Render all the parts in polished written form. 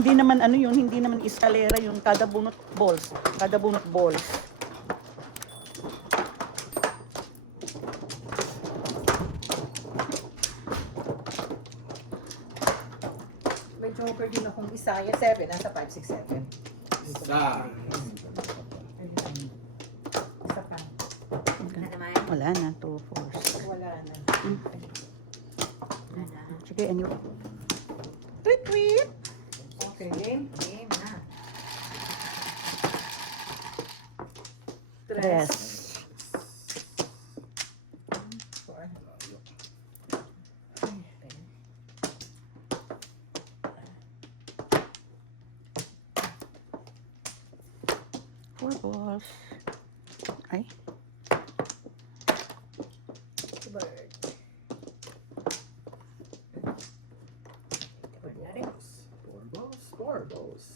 Hindi naman ano yun, hindi naman eskalera yun. Kada bunot balls. Kada bunot balls. May joker din akong isa. Yung 7, nasa 5, 6, 7. Isa. Isa pa. Wala naman. Wala na, 2 4. Wala na. Wala na. Sige, anyway. Tweet, tweet! Okay, game. Game na. 3. 4. Four balls. Ay. Bird. Bird na rin. Four balls. Four balls.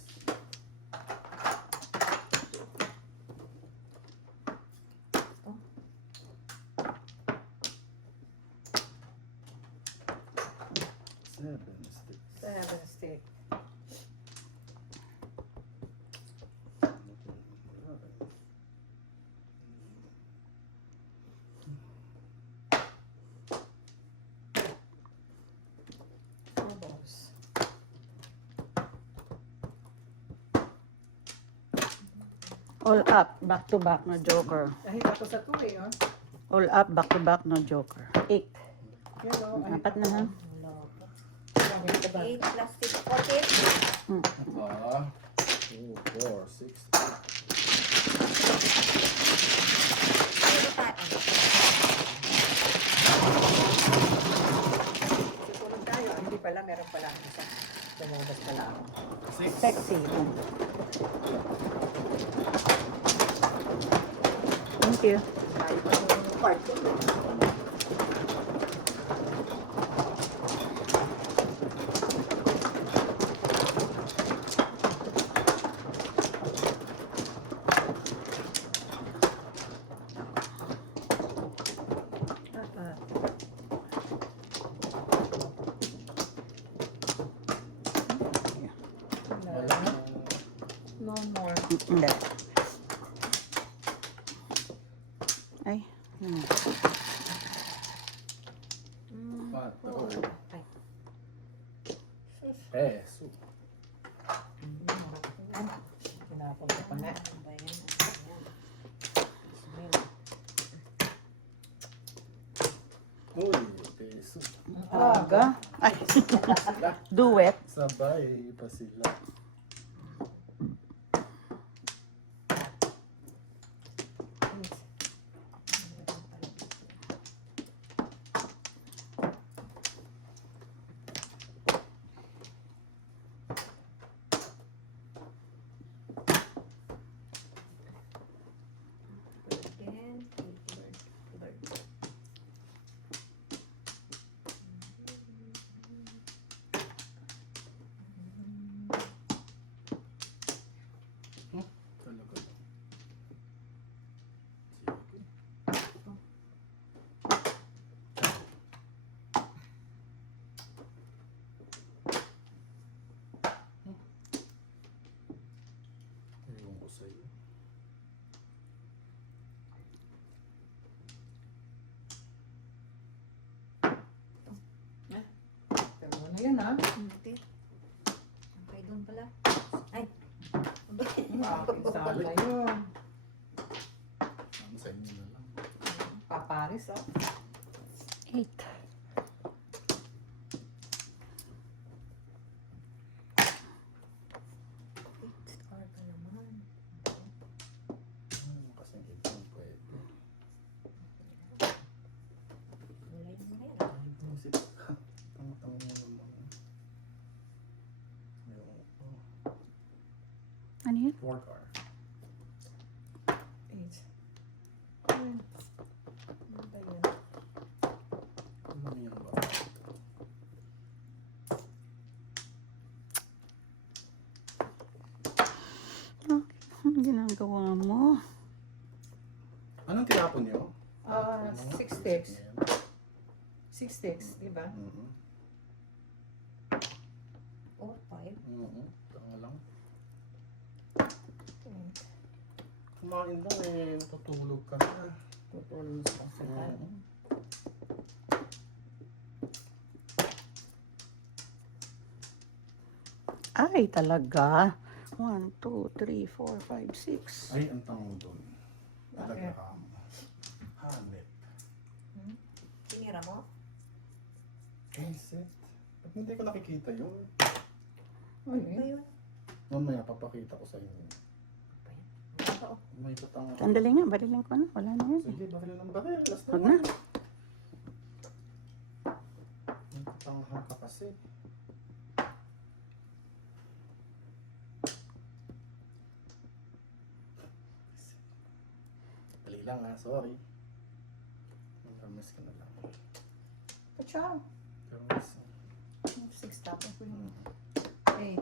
Seven sticks. 7 stick. Four balls. All up, back to back, no joker. Dahil ako sa 2 eh, oh. All up, back to back, no joker. 8. Yan, oh. Ay, Apat na, ha? wala pa. Wala pa ba? 8 plus 6, 14. Ah. 2, 4, 6. Puro tayo. Susunod tayo. Ah, hindi pala, meron pala ang isa. Lumabas pala ako. Six. Sexy. Thank you. Tayo pa yung part ko. Wala na. No more. Hindi. Ay. Quatro. Ay. Peso. Pinapag ko pa nga. Ano ba yan? Uy, peso. Aga. Ay. Sila. Duet. Sabay pa sila. Again. Bird. Bird. Talaga. Sige. Ewan ko sa'yo. Pero ano yan, ha? Hindi. Okay, doon pala. Ay. Saan na yun? Ano sa inyo na lang. Paparis, oh. 8. Star ka naman. Kasi ito pwede. Kulay mo na yan. Ay, bumisit ka. Tama-tama mo naman. Ayun. Ano yun? Four car. 8. Ano ba yan? Ano yan ba? Ang ginagawa mo? Anong tinapon niyo? Ah, 6 sticks. 6 sticks, di ba? Mhm. 4, 5. Mhm. nga lang. Kumain lang eh, natutulog ka na. Tutulong sa kasalanan. Ay, talaga. 1, 2, 3, 4, 5, 6. Ay, ang tanong doon. Bakit? Talaga hanip. Tinira mo? Mindset. Ba't hindi ko nakikita yun? Ay, Ayun. Mamaya papakita ko sa inyo. Oo. May patang. Sandali nga, barilin ko na. Wala na yun. Sige, bakit ng baril? Last Huwag na. May patanghang ka kasi. Dali lang ha, sorry. Mag-promise ka na lang. Pachaw. Pero mas... 6 tapos ko yun. Hmm.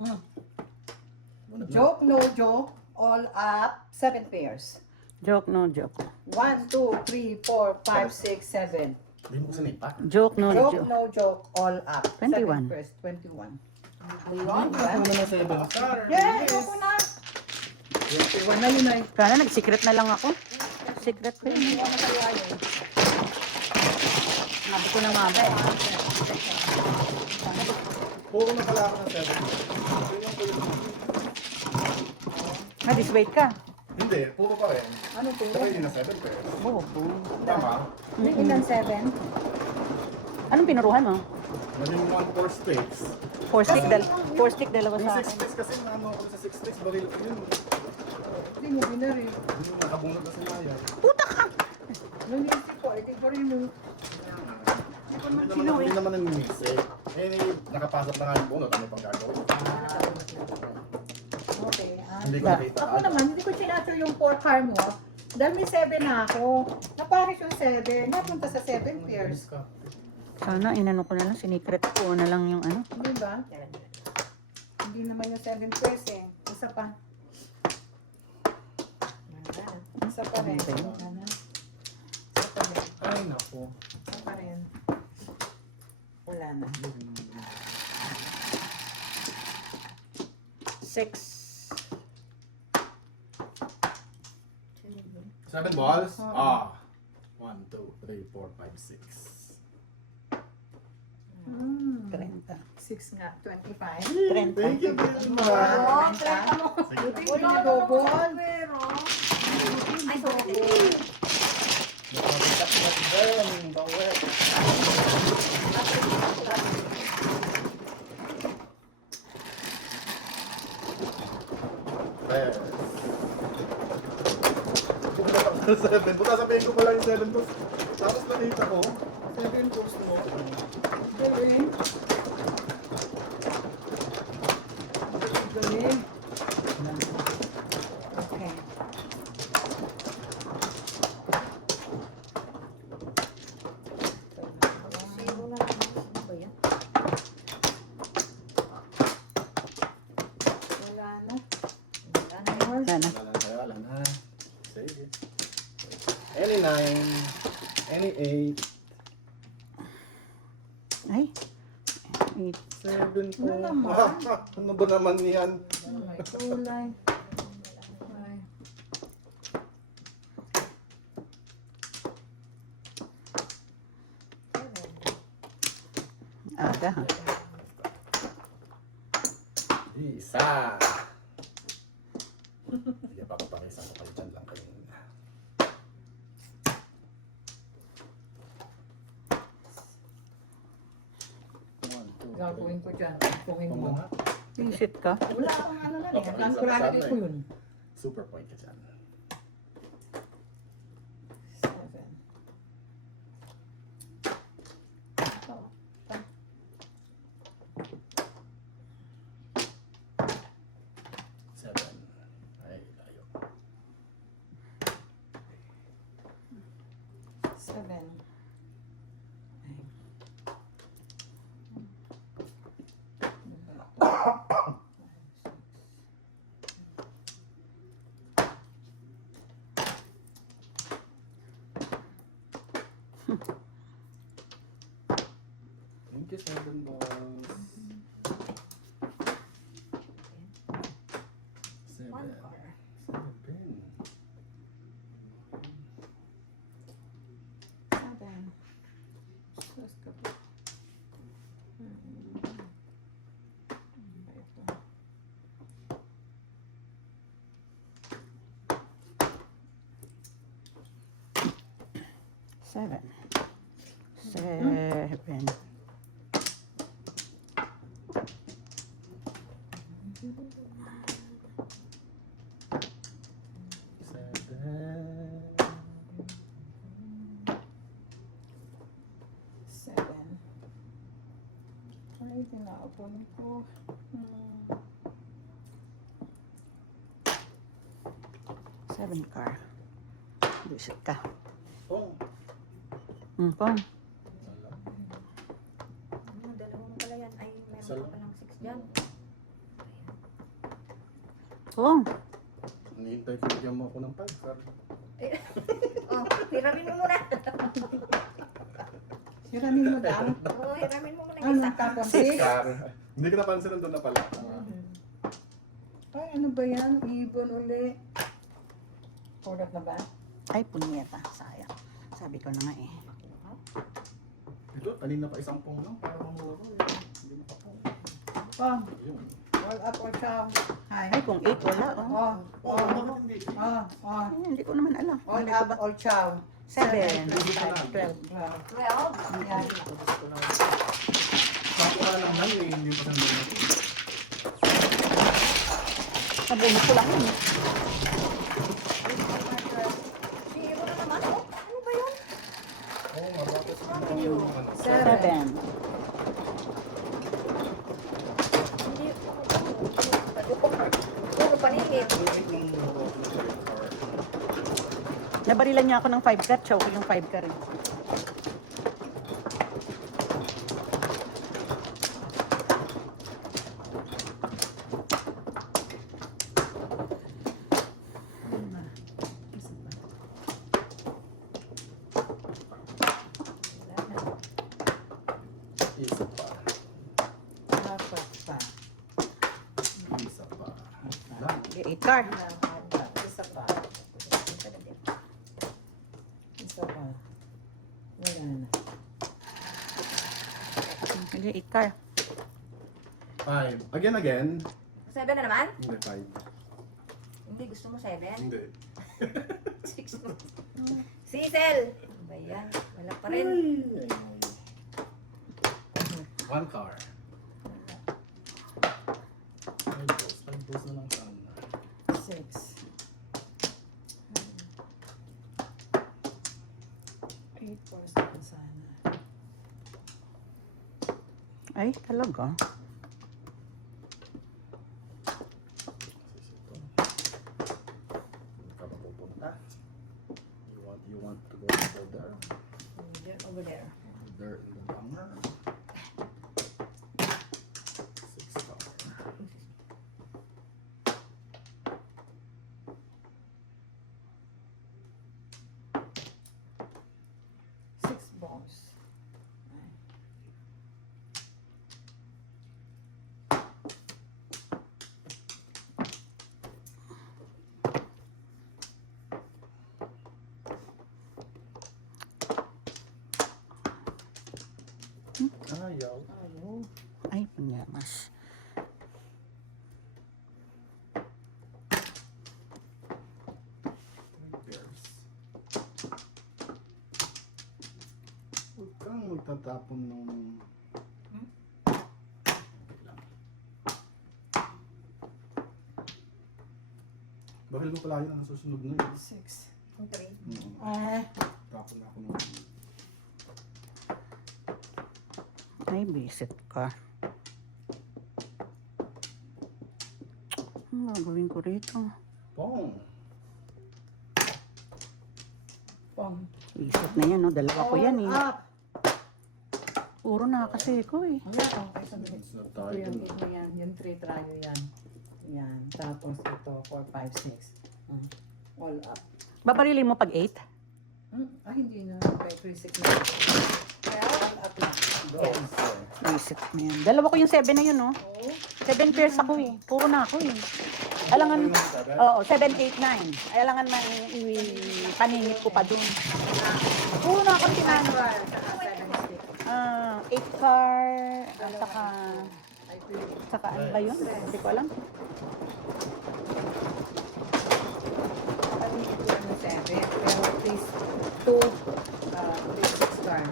8. Joke, no joke. All up. 7 pairs. Joke, no joke. 1, 2, 3, 4, 5, 6, 7. Hindi mo kasi naipak. Joke, no Joke, joke. no joke. All up. 21. 7 pairs. 21. Ano naman sa iba? Yeah, ako na. 21 na yun ay. Sana nag-secret na lang ako. Secret ko yun. Ano kaya yun? Sabi ko na nga ba eh. Puro na pala ako ng 7. Na-disweight ka. Hindi, puro pa rin. Ano po? Pero hindi na 7 pairs. Oo. Tama. May ilan 7? Anong pinuruhan mo? Naging 1 4 sticks. 4 stick, dalawa Yung sa 6 akin. sticks kasi naano ako sa 6 sticks, baril ko yun. Hindi mo binari. Yung nakabunod na si Maya. Puta ka! Nanisip ko, ay ko rin mo. Hindi naman nang-mix eh. Nakapasok na nga yung bunod. Ano pang gagawin? Okay. Hindi ko Ba? nakita. Ako naman, hindi ko sinatcho yung 4 car mo. Dahil may 7 na ako. Naparis yung 7. Napunta sa 7 pairs. Sana inano ko na lang, sinikret ko na lang yung ano. Di ba? Hindi naman yung 7 pairs eh. Isa pa. Isa pa rin. Okay. Isa pa rin. Ay, naku. Isa pa rin. Wala na. 6. 7 balls? Ah. 1, 2, 3, 4, 5, 6. 30. 6 nga. 25. 30. Thank you very much. Wow. Sige. Wala na double. Ay, sorry. Nakapagkat na si Ben. Bawet. Yes. Seven. Buta sabihin ko pala yung 7 balls. Tapos nakita ko, 7 balls mo. Galing. Galing. Okay. Zero na lang. Ano ba yan? Wala na. Wala na yun. Wala na. Wala na. Sige. Any 9, any 8, Ay. 8. 7 po. Ano naman? Ano ba naman yan? Kulay. Ay. Aga. Isa. Sige, papapakisan ko kayo dyan lang kayo. Gagawin ko dyan. Gagawin mo. Visit ka. Wala akong ano na eh. Transparent ko yun. Super point ka dyan. 7. Seven. Ay, layo. 7. Thank you, 7 balls. 7. 7. Seven. 7. Ay, tinapon ko. Seven car. Buisit ka. Pong. Pong. Wala. Dalawa mo pala yan. Ay, meron Isa ka lang. palang 6 dyan. Pong. Hinihintay ko bigyan mo ako ng 5 card. Oh, hiramin mo muna. Hiramin mo daw. Oo, hiramin mo muna Ano, isa. tapos 6? Hindi ko napansin nandun na pala. Ay, ano ba yan? Ibon uli. Ulat na ba? Ay, punyeta. Sayang. Sabi ko na nga eh. Ito, kanina pa isang pong lang para mamuro eh. Hindi makapong. Oh, Ayun. all up or down. Hi. Ay, kung 8, wala. Oh. Oh, Bakit hindi? oh. Ay, hindi ko naman alam. All up or chow. 7. Hindi ko 5, na. 12. 12. Yan. Nakuha lang lang eh, hindi pa sandali. Nabunot ko lang yun. Zero na naman. Oh, ano ba yun? Oo nga, bakit sila yung ano? 7. Hindi. Puro paningit. Nabarilan niya ako ng 5 car. Chow ko yung 5 car eh. Isa pa. Dapat pa. Isa pa. Lang. 8 car. Isa pa. Isa pa. Wala na. Hindi, 8 car. 5. Again. 7 na naman? Hindi, 5. Hindi, gusto mo 7? Hindi. 6 mo. Cecil! Ano ba yan? Wala pa rin. 1 car. 5 balls. 5 balls na lang sana. 6. 8 balls na sana. Ay, talaga. Ito. Hindi ka mapupunta. You want to go over there? Over there. Over there in the corner. 6 car. Six balls. Ayaw. Ayaw. Ay, punyamas. Bears. Huwag kang magtatapon ng... Okay lang. Baril mo pala yun ang susunod na yun. 6. 3. Tapon na ako ng... Ay, visit ka. Ano gagawin ko rito? Pong! Pong. Visit na yan, no? Dalawa ko yan eh. Up. Puro na kasi ko eh. Wala. Okay, sabi. It's not Ito tayo. yung ito yan. Yung 3 tayo yan. Yan. Tapos ito, 4, 5, 6. All up. Babarilin mo pag 8? Hindi na. Okay, 3, 6 na. Kaya all up na. Go. Visit na yan. Dalawa ko yung 7 na yun, no? Oh. 7 pairs ako eh. Puro na ako eh. Alangan, oo, 7, 8, 9. Ay, alangan man paningit ko pa dun. Puro na ako tinano. 8 car, at saka ano ba yun? Hindi ko alam. Pero please, basic star.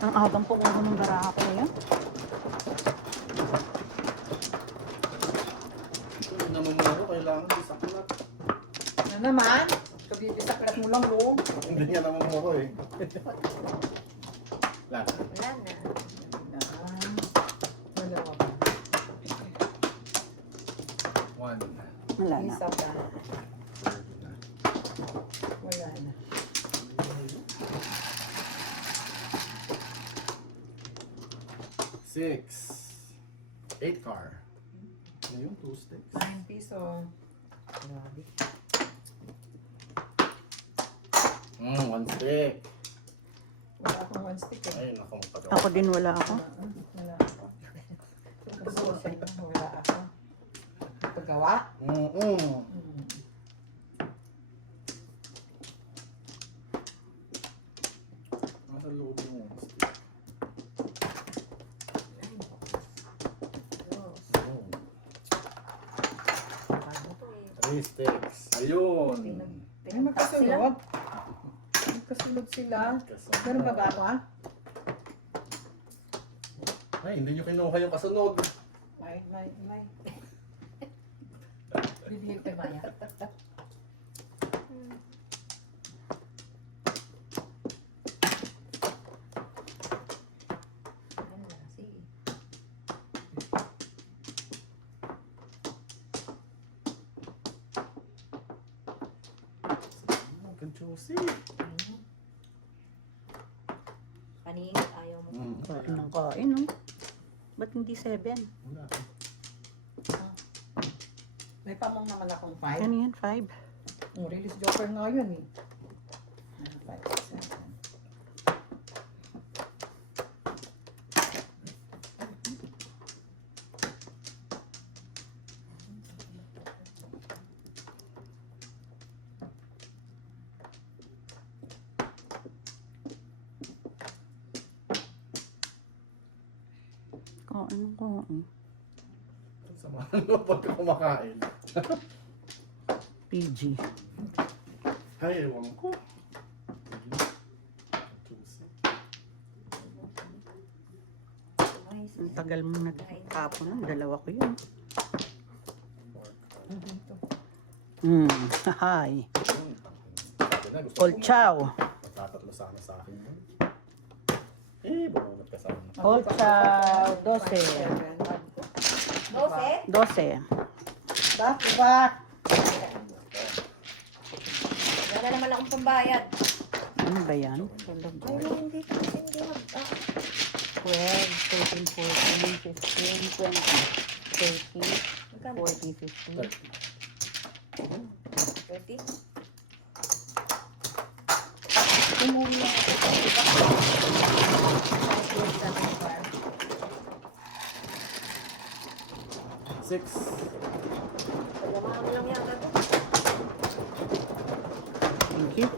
Ang agang po ulo ng baraha ko na yan. Hindi naman mo ako, kailangan disaklat. Ano naman? Kabibisaklat mo lang, Lo. Hindi nga naman mo ako eh. Lahat. Wala na. Dalawa. One. Wala na. Isa pa. Wala na. Six. 8 car. Ano yung 2 sticks? 9 piso. Grabe. 1 stick. Wala akong 1 stick eh. Ay, naku, magpagawa. Ako din wala ako. Wala ako. Wala ako. Paggawa? Nasa loob yung 1 stick. Dos. Oh, Paano to eh? 3 sticks. Ayun. Ay, magkasulod. Magkasulod sila. Meron pa ba ako ah? Ay, hindi nyo kinuha yung kasunod. May. Bibigyan kay Maya. Wala, sige. Ang juicy. Kanina, ayaw mo. Kain ng kain, no? Ba't hindi 7? Wala. May pamong naman akong 5. Ano yan, 5? Release joker nga yun eh. 5, 7. Kain ko. Samahan mo pagka kumakain. PG. Ay, ewan ko. Juicy. Ay, Ang tagal mo nagtapon nun. Dalawa ko yun. Dito. Hi. Sabi na, gusto Old ko chow. magtatatlo sana sa akin yun. Eh, bunot ka sana. Old chow. 12. 12? 12. Back to back. Wala na naman akong pambayad. Ano ba yan? Ay, hindi ka kasi hindi mag... 12, 13, 14, 15, 20, 30, Magkano? 40, 50. 30? Umuwi ako. Six. Pagyamaan mo lang yata to. Thank you.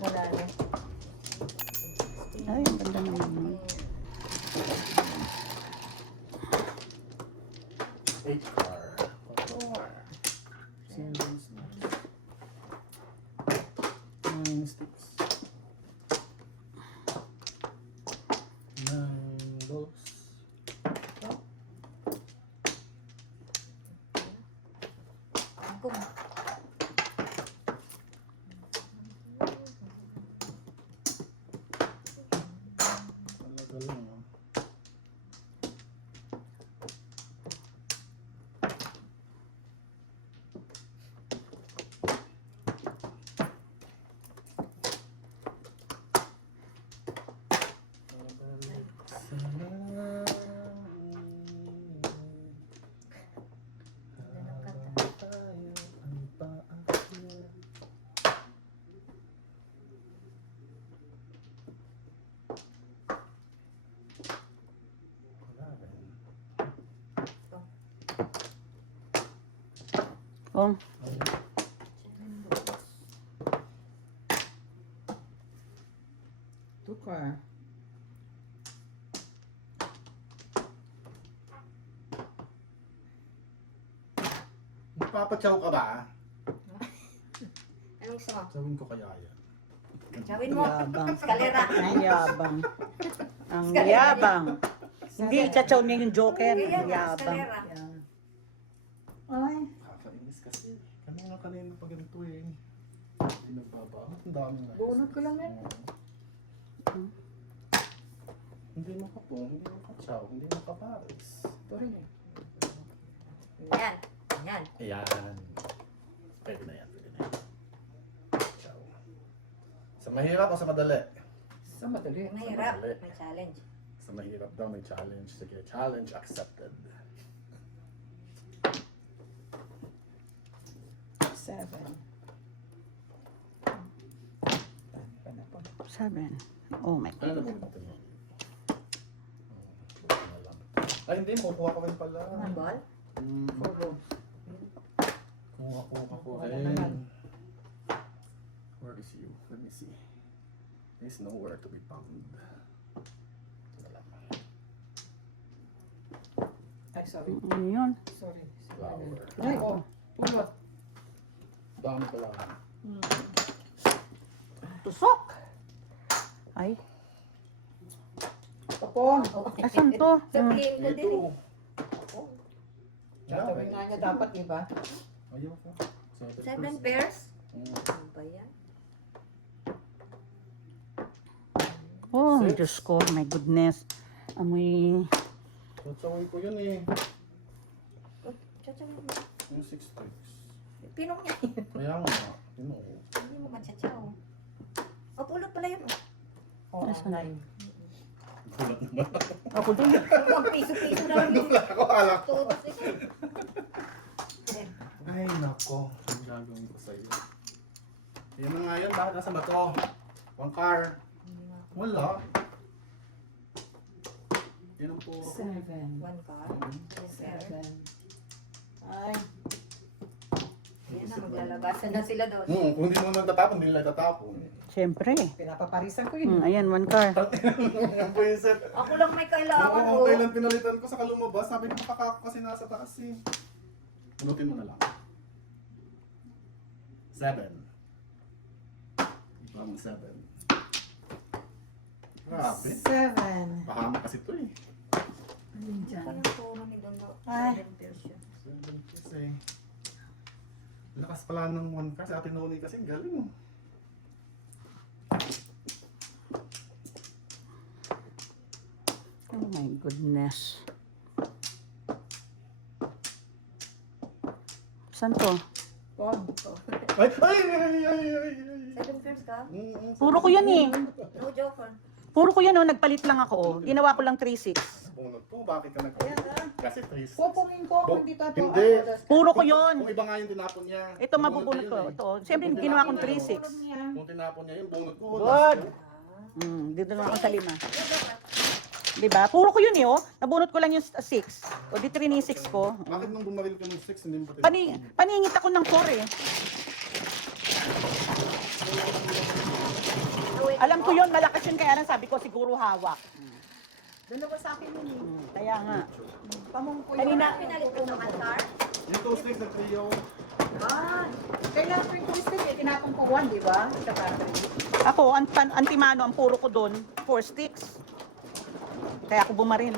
Wala na. Ay, ang ganda naman. Eight car. 4. 9 sticks. 9 balls. Ako. Talaga lang, ah. Oh, Tukar. Magpapachow ka ba? Anong gusto mo? Chawin ko kaya yan. Gawin mo. yabang. Eskalera. Ang yabang. Ang yabang. Hindi, chachaw niya yung joker. Ayan, Ang yabang. eskalera. Yan. Ay, Kakainis kasi. Kanina pa ganito eh. Hindi nagbaba. Ang dami na. bunot ko lang yan. Hindi makapong, hindi makachaw, hindi makapares. Ito rin eh. Yan. Yan. Ayan. Pwede na yan, pwede na yan. Chow. Sa mahirap o sa madali? Sa madali. Mahirap. May challenge. Sa mahirap daw may challenge. Sige, challenge accepted. 7. Seven. Oh my Ano God. na natin mo? Ay, hindi. Kukuha ka rin pala. One ball. Kuha ko Wala rin. naman. Where is you? Let me see. He's nowhere to be found. Wala. Ay, sorry. Ano yun? Sorry. Flower. Ay, oh. Pulot. Dami pala. Tusok! Ay, Popong. asan to? Sabihin ko din eh. Gagawin nga niya dapat, di ba? Ayoko. 7 pairs. Ano ba yan? Oh, Six. Diyos ko, my goodness. Amoy, Tutsawin ko yun eh. Oh, Chachaw mo. Yung 6 tricks. Pinong niya. Kaya nga. Yun o. Hindi mo machachaw. O, pulot pala yun. Oh, Asan? 9. Gulat naman ako. ako dun. Huwag piso-piso na lang. Wala ako. Alak ko. Tutos ito. Ay, nako. Ang gagawin ko sa'yo. Yan na nga yun. Bakit nasa ba to? One car. Wala. Yan ang puro. 7. One car. Yes, sir. 7. Ay, Yan na, maglalabasan na sila doon. Kung hindi mo nagtatapon, hindi nila tatapon. Siyempre. pinapaparisan ko yun. Ayan, one car. Yan po yung set. Ako lang may kailangan Oo, ko. kailan pinalitan ko sa kalumabas, sabi ko makakako kasi nasa taas eh. Punutin mo na lang. 7. Parang 7. Grabe. 7. Pahamak kasi ito eh. Ayun Ako dyan. yung puro ni Dondo. Ay. 7 pairs yun. 7 kasi. Lakas pala ng 1 car. Sa atin Noni kasi galing. Oh my goodness. Saan to? Pong. Ay! Ay! Ay! Ay! Ay! 7 pairs ka? Puro ko yan eh. No joker. Puro ko yan oh, nagpalit lang ako oh. Ginawa ko lang 3-6. Bunot ko, bakit ka nag- Ayan na. Kasi 3. Popongin ko kung dito ito. Hindi. Puro ko yun. Kung iba nga yung tinapon niya. Ito mabubunot ko. Ito. Siyempre, ginawa kong 3-6. Kung tinapon niya yung bunot ko. Good. Dito na ako sa 5. Diba? Puro ko yun eh oh. Nabunot ko lang yung 6. O di 3-6 ko. Bakit nung bumaril ka ng 6, hindi mo pa Paningit ako ng 4 eh. Alam ko yun, malakas yun kaya lang sabi ko siguro hawak. Dalawa sa akin yun eh. Kaya nga. Pamong ko Kanina- Pinalit ko sa car? Yung 2 sticks na trio. Ah, kailangan ko yung twisted eh. Tinapon ko 1, di ba? Sa battery. Ako, antimano, ang puro ko doon, 4 sticks. Kaya ako bumaril.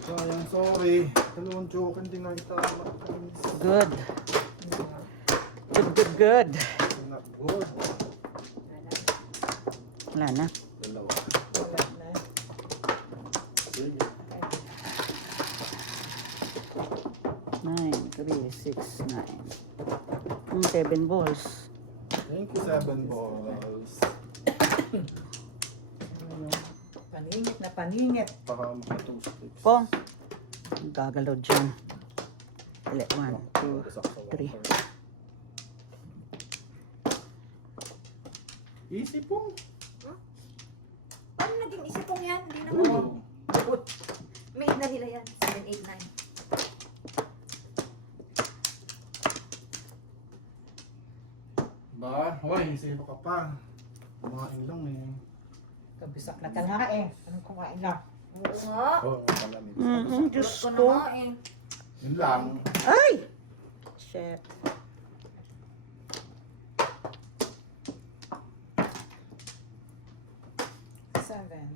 Sayang, sorry. Dalawang joke, hindi na itama. Good. Good, good, good. Not good. Wala na. Dalawa. Wala na. Sige. 9, 3, 6, 9. 7 balls. Thank you, 7 balls. Paningit na paningit. Baka maka 2 sticks. Pong. Gagalaw dyan. 1, 2, 3. Easy po. Paano naging isipong yan? Hindi naman. Oo. Made na nila yan. 7, 8, 9. Ba? Hoy, sino ka pa? Kumain lang eh. Kabisak na ka nga eh. Anong kumain lang? Oo nga. Oo, malamig. Diyos Ko na ko. nga eh. Yun lang. Ay! Shit. Seven.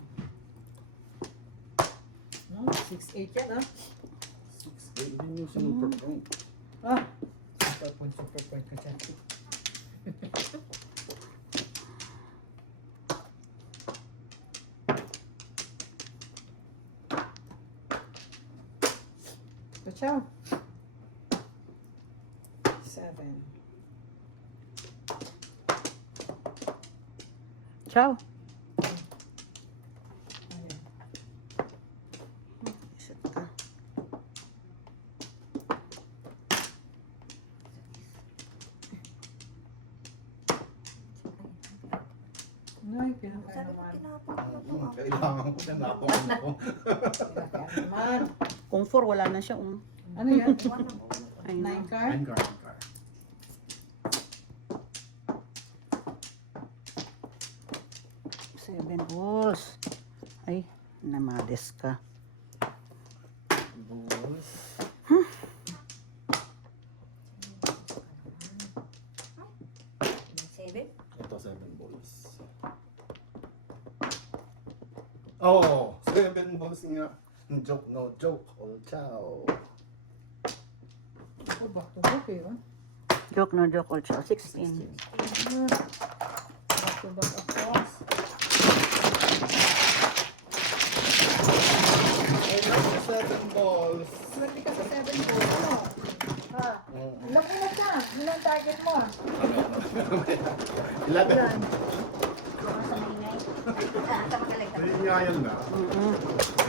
No, 6, 8 yan ah. 6, 8 din yung super point. Ah, super point ka dyan. Ito siya. 7. Ciao. Ayan. Isit ka. Ay, pinaka Sabi ko, naman. tinapon ko na to. Kailangan ko na napakan ko. Pinaka naman. Kung 4, wala na siya. Ano yan? Ay, 9 card? Nine card. Seven balls. Ay, namades ka. Balls. 7. Ito, 7 balls. Oh, 7 balls nga. Joke, no joke. All ciao. Oh, back to back eh. Oh. Joke no joke also. 16. Back to back of course. Oh, 7 balls. Swerte ka sa 7 goals mo. Ha? Ilang ulat ka? Ilang target mo? 11. Baka sa maingay. Sa magaling. Hindi nga yun na. Hindi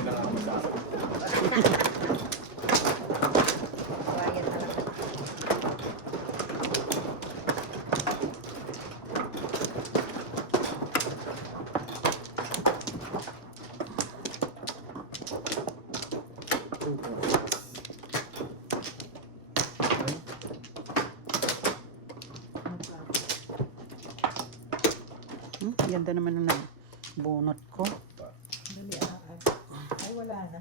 na nga masasabi. Quiet na lang. Ganda naman ng bunot ko. Dali ay, wala na.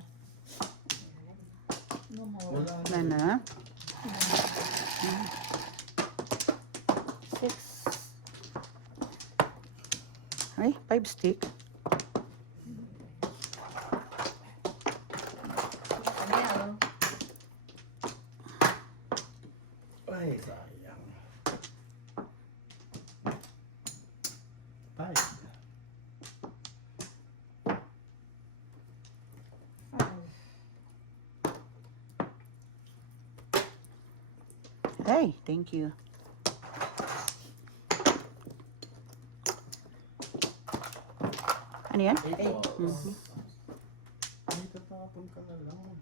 No more. Wala Wala na. 6. Ay, 5 stick. Ano yan? Ay, sayang. 5. 5. Hey, thank you. Ano yan? 8 balls. Mhm. Ay, tatapon ka na lang.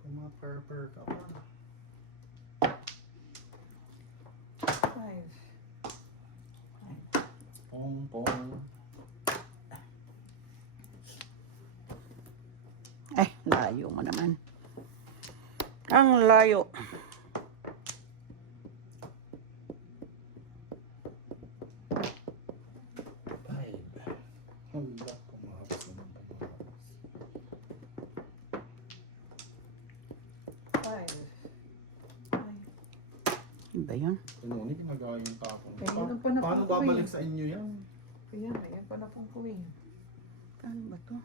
Kung mga purper ka pa. 5. Pong, pong. Ay, layo mo naman. Ang layo. Hala, kumabas na ng kumabas. 5. Iba yun. Ano, hindi ginagawa yung tapon. Eh, yun ang panapon Paano ko babalik eh. sa inyo yan? Ayan, ayan pa na pong queen. Ano ba to?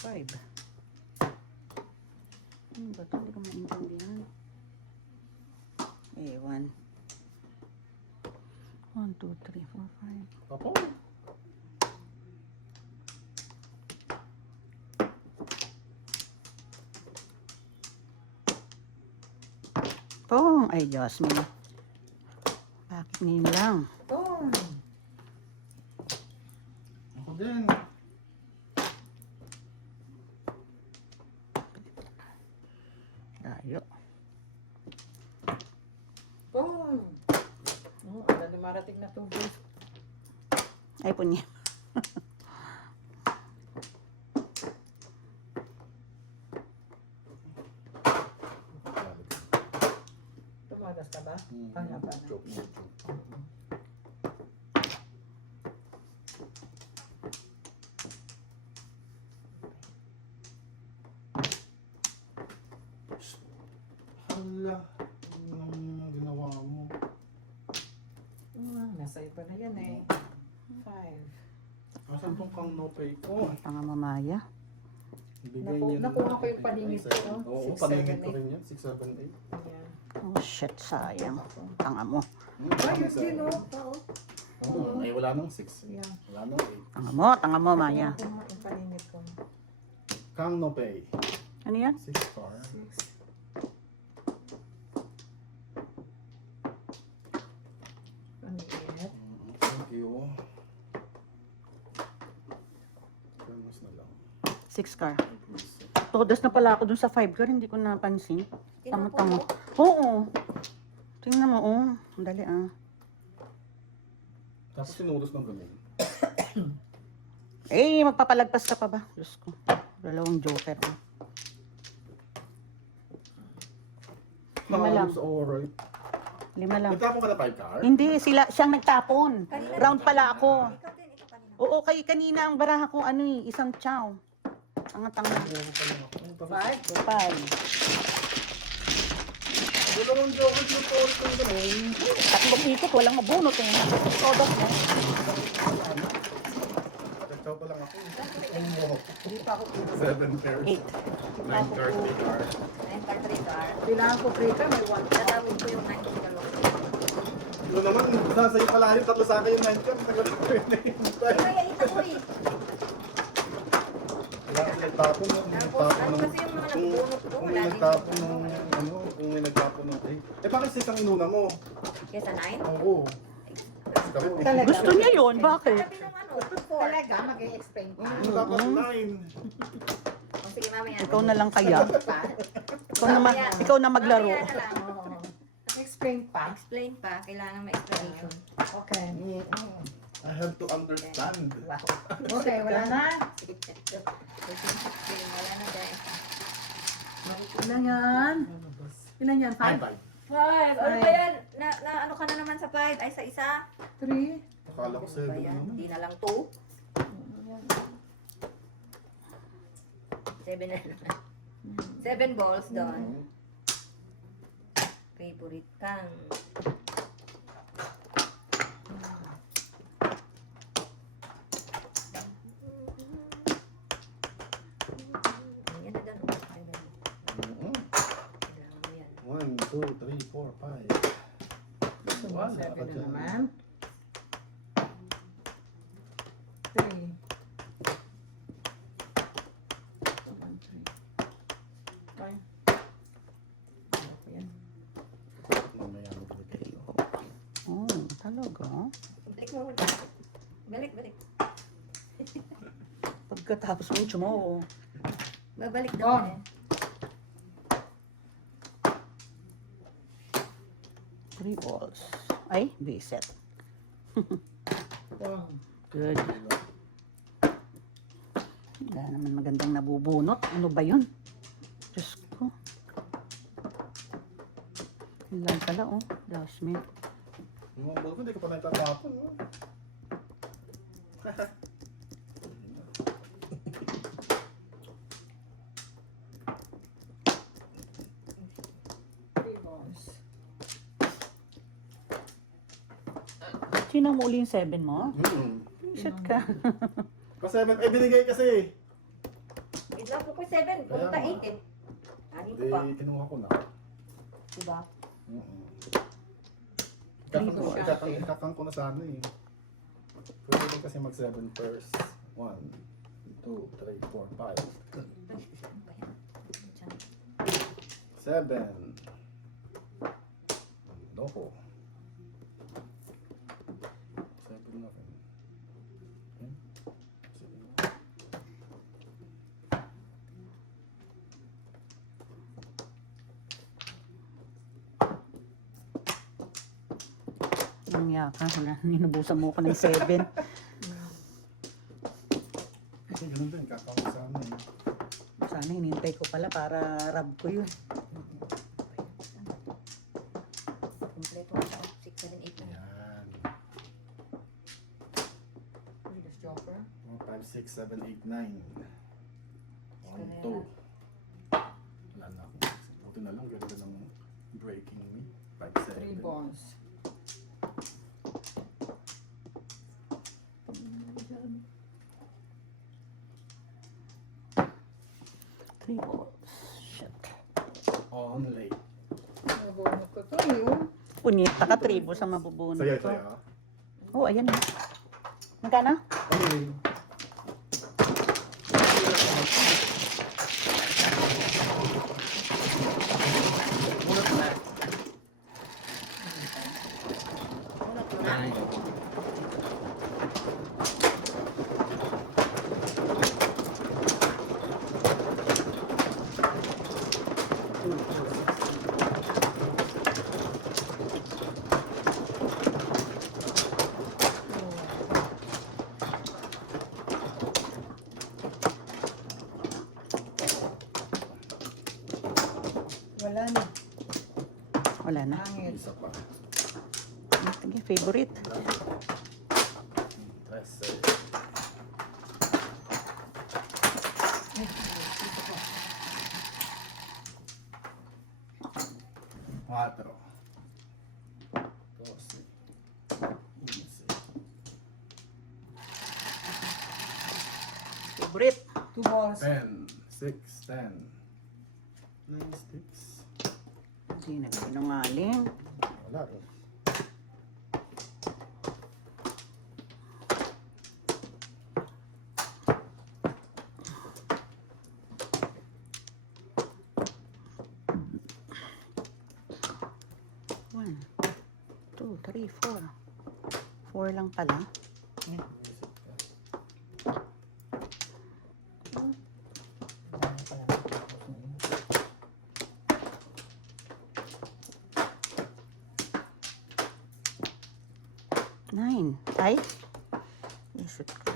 5. Ano ba to? Hindi ko maintindihan. Eh, 1. 1, 2, 3, 4, 5. Papo? Pong! Ay, Jasmine. Bakit ngayon lang? Boom! Ako din. Layo. Boom! Oh, wala dumarating na tubig. Ay, punya. Lalabas ka ba? Kaya ba na? Joke, joke. Hala, anong ginawa mo? Nasa iba na yan eh. 5. Asan tong kang no pay ko? Tanga mamaya. Ibigay niya na Nakuha lang. ko yung paningit ko, no? Oo, 6, paningit 7, ko rin yan. 6, 7, 8. Ayan. Oh shit, sayang. Tanga mo. Ayos din, no? Oo. Ay, wala nang 6. Ayan. Wala nang Tanga mo, Maya. Nakuha ko yung paningit ko. 8. Kang no pay. Ano yan? 6 car. 6. Paningit. Thank you. Mas na lang. 6 car. Todas na pala ako dun sa 5 car, hindi ko napansin. Tinapon Tama-tama. mo? Oo. Tingnan mo, oh. Ang dali, ah. Tapos sinulos ng ganun. Eh, magpapalagpas ka pa ba? Diyos ko. Dalawang joker, oh. Lima lang. Halos alright. 5 lang. Nagtapon ka na 5 car? Hindi, siyang nagtapon. Kanina Round din pala yan. ako. Ikaw din, ito kanina. Oo, kanina ang baraha ko, ano eh, isang chow. Tanga-tanga. Five? 5. Dalawang joker yung post ng ganun. Tatlong ikot, walang mabunot eh. Todas na. Nagtaw pa lang ako. Hindi pa ako 7 pairs. 8. 9:30 car. 9 car. Kailangan ko prika, may 1. Tatawid ko yung 9 dalawa. Ito naman, nasa iyo pala yung tatlo sa akin yung 9 car. Tagal ko yun eh. Kaya ito ko eh. Wala kasi nagtapon. Tapos, ano kasi yung mga nagbunot ko, Kung wala may din. nagtapon ng ano, kung may nagtapon ng 8. Eh bakit 6 ang inuna mo? Kesa 9? Oo. Kami, Talaga. Gusto niya yun, bakit? Sabi ng ano, 4. Talaga, mag-i-explain pa. Dapat 9. O sige, mamaya. Ikaw na lang kaya. Pa? Ikaw na maglaro. Mamaya na lang. Oo. Explain pa. Explain pa, kailangan may explanation. Okay. I have to understand. Wow. Okay, wala na. Wala na guys. Ilan yan? Ilan yan? 5? 5. 5! Ano ba yan? Na ano ka na naman sa 5? Ay sa isa? 3? Akala ko Ano ba 7. yan? Hindi na lang 2? 7 na lang. 7 balls doon. Favorite kang. Yan na ganun. Ay, ganun. Kailangan mo yan. 1, 2, 3, 4, 5. Wala ka 7 na dyan. naman. 3. 5. Yan. Mamaya magbigay. Oh, talaga. Balik mo muna. Balik, balik. Pagkatapos mo, chumo. Babalik Oh. daw. 3 balls. Ay, reset. 1. Good. Wala naman magandang nabubunot. Ano ba yun? Diyos ko. Yun lang pala, oh. Dashmate. Yung mga ball ko, hindi ko pa nagtatapon. Oh. Sino mo uli yung 7 mo? Shit ka. Pa 7, eh binigay kasi. Bigla po ko 7. Punta 8 eh. Anin ko Hindi, pa. kinuha ko na. Diba? Ikakang ko na sana eh. Pwede din kasi mag 7 first. 1, 2, 3, 4, 5. 7. Loko. 7 na rin. Hmm? Sige. Ang yaka. Ninubusan mo ko ng 7. Kasi ganun din, kakang ko sana eh. Sana hinintay ko pala para rub ko yun. 7, 8, 9. 1, 2. Wala na ako. Buti na lang, ganda ng breaking me. 5, 3 7. balls. Three balls. Shit. On late. Nabunot ko to yun. Punyeta ka, tribo sa mabubunot Saya, ko. saya. Oh, ayan na. Magkano? Okay. Wala na. Wala na. Hangit. Isa pa. Sige, favorite. 13. Cuatro. 12. 15. Favorite. 2 balls. 10. 6, 10. 9 sticks. Hindi nagsinungaling. Wala eh. One, two, three, four. Four lang pala. Nine. Ay? Isip ko.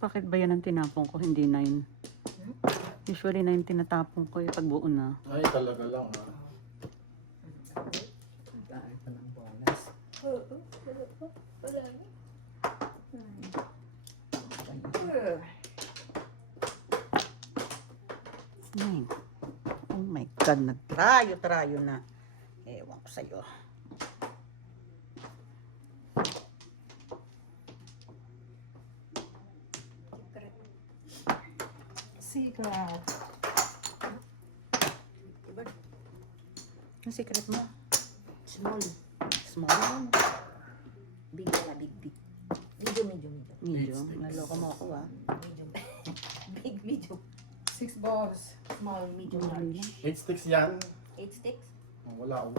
Bakit ba yan ang tinapong ko? Hindi 9. Usually 9 tinatapong ko yung pagbuo na. Ay, talaga lang ah. Dahil pa ng bonus. Wala na. Nine. Oh my God, nagtrayo-trayo na. Ewan ko sa'yo. Secret. Ang secret mo? Small. Small? Big wala, big, big. Medium, medium, medium. Medium? Eight sticks. Naloko mo ako ah. Medium. Big, medium. 6 balls. Small, medium, large. 8 sticks yan. 8 sticks. Oh, wala ako.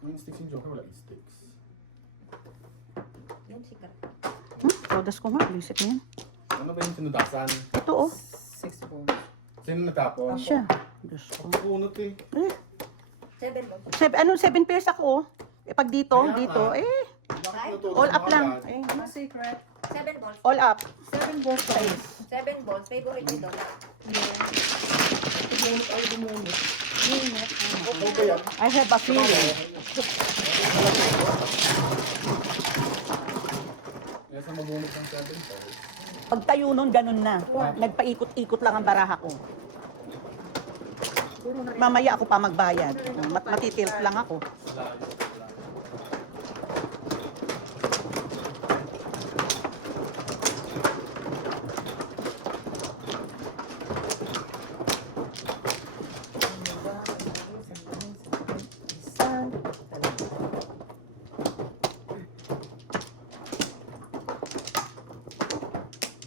9 sticks yung Joker, wala 8 sticks. Yan, secret. Todas ko nga. Visit mo yan. Ano ba yung sinudasan? Ito oh. 6 balls. Sino natapon? Siya. Diyos ko. Ang punot eh. 7 balls. 7 pairs ako oh. Eh pag dito, Kaya dito, nga. eh. Bakit tinutulos All mo up lang. agad? Eh, Ano secret? 7 balls. all up. 7 balls pa rin. 7 balls. Favorite nito. Bumunot ay bumunot. Okay ba yan? I have a feeling. Kaya sa mabunot ng 7 balls. Pag tayo nun, ganun na. Nagpaikot-ikot lang ang baraha ko. Mamaya ako pa magbayad. Matitilt lang ako. Layo.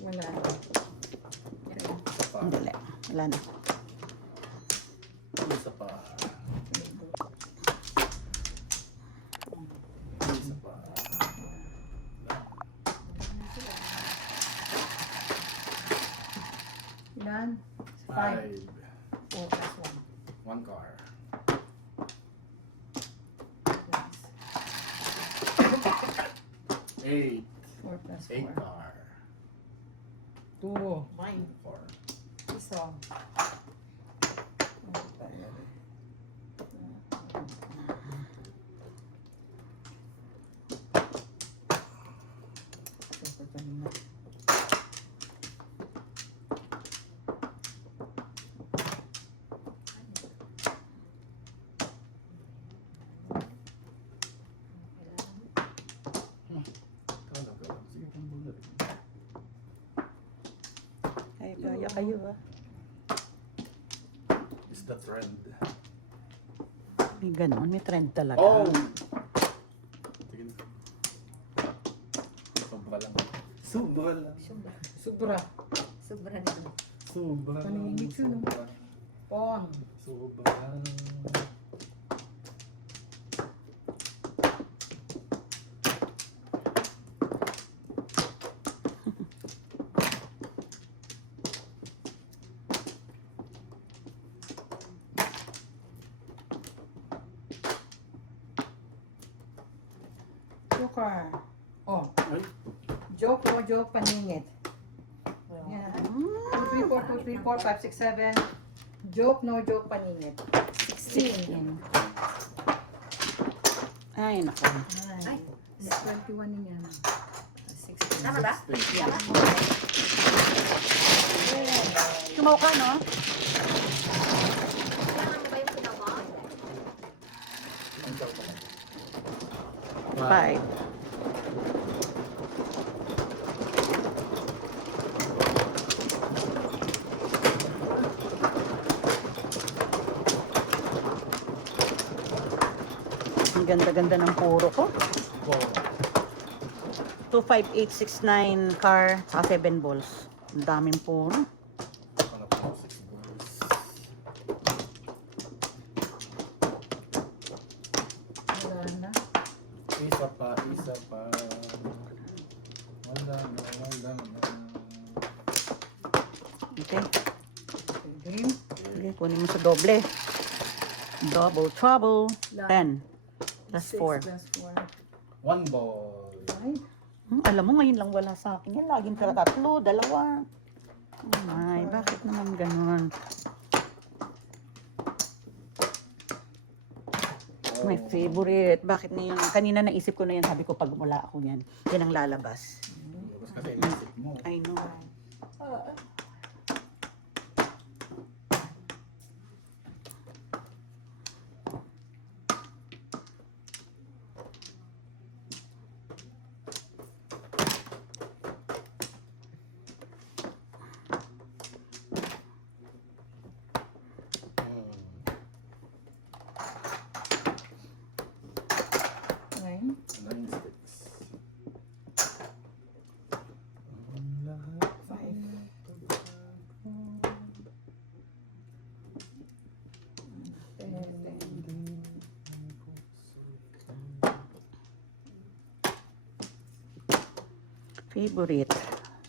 Wala. Isa pa. Hindi. Wala na. Isa pa. Isa pa. Ilan? 5. 5. 4 plus 1 car. 8. 1. 4 plus 8 4. car. 2. 4. Isa. Gaya kayo ah. Is the trend. May ganon, may trend talaga. Oh! Sige na. Sobra lang. Sobra lang. Sobra. Sobra. Sobra na. Sobra lang. Paningit yun, no? Sobra. Pon. Sobra lang. Sugar. Oh, Ay, joke no joke, paningit. Yan. 2, 3, 4, 2, 3, 4, 5, 6, 7. Joke no joke, paningit. 16. Ay, naku. Ay. 21 niya. 16. Tama ba? Yeah. Tumaw ka, no? Kailangan mo ba yung pinawa? Ang tawag ko. 5. Ang ganda-ganda ng puro ko. Wow. 25869 car, saka 7 balls. Ang daming puro. Hanap ko 6 balls. Wala na. Isa pa, isa pa. Wala na, wala na. Okay. Game. Sige, kunin mo sa doble. Double trouble. 10. Plus 4. Plus 1 ball. 4. Alam mo, ngayon lang wala sa akin yan. Laging tatlo, dalawa. Oh my, bakit naman ganun? My favorite. Bakit na yun? Kanina naisip ko na yan. Sabi ko, pag mula ako yan, yan ang lalabas. Kasi inisip mo. I know. Nine. 9 sticks. Ang lahat. 5. Favorite.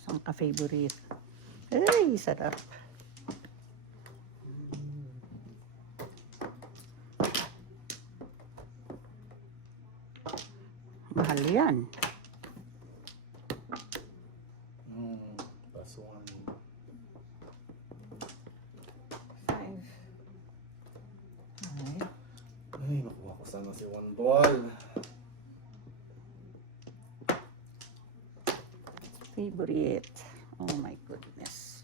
Saan ka favorite? Ay, sarap. Mahal yan. Plus 1. 5. Ay, nakuha ko sana si 1 ball. Favorite. Oh my goodness.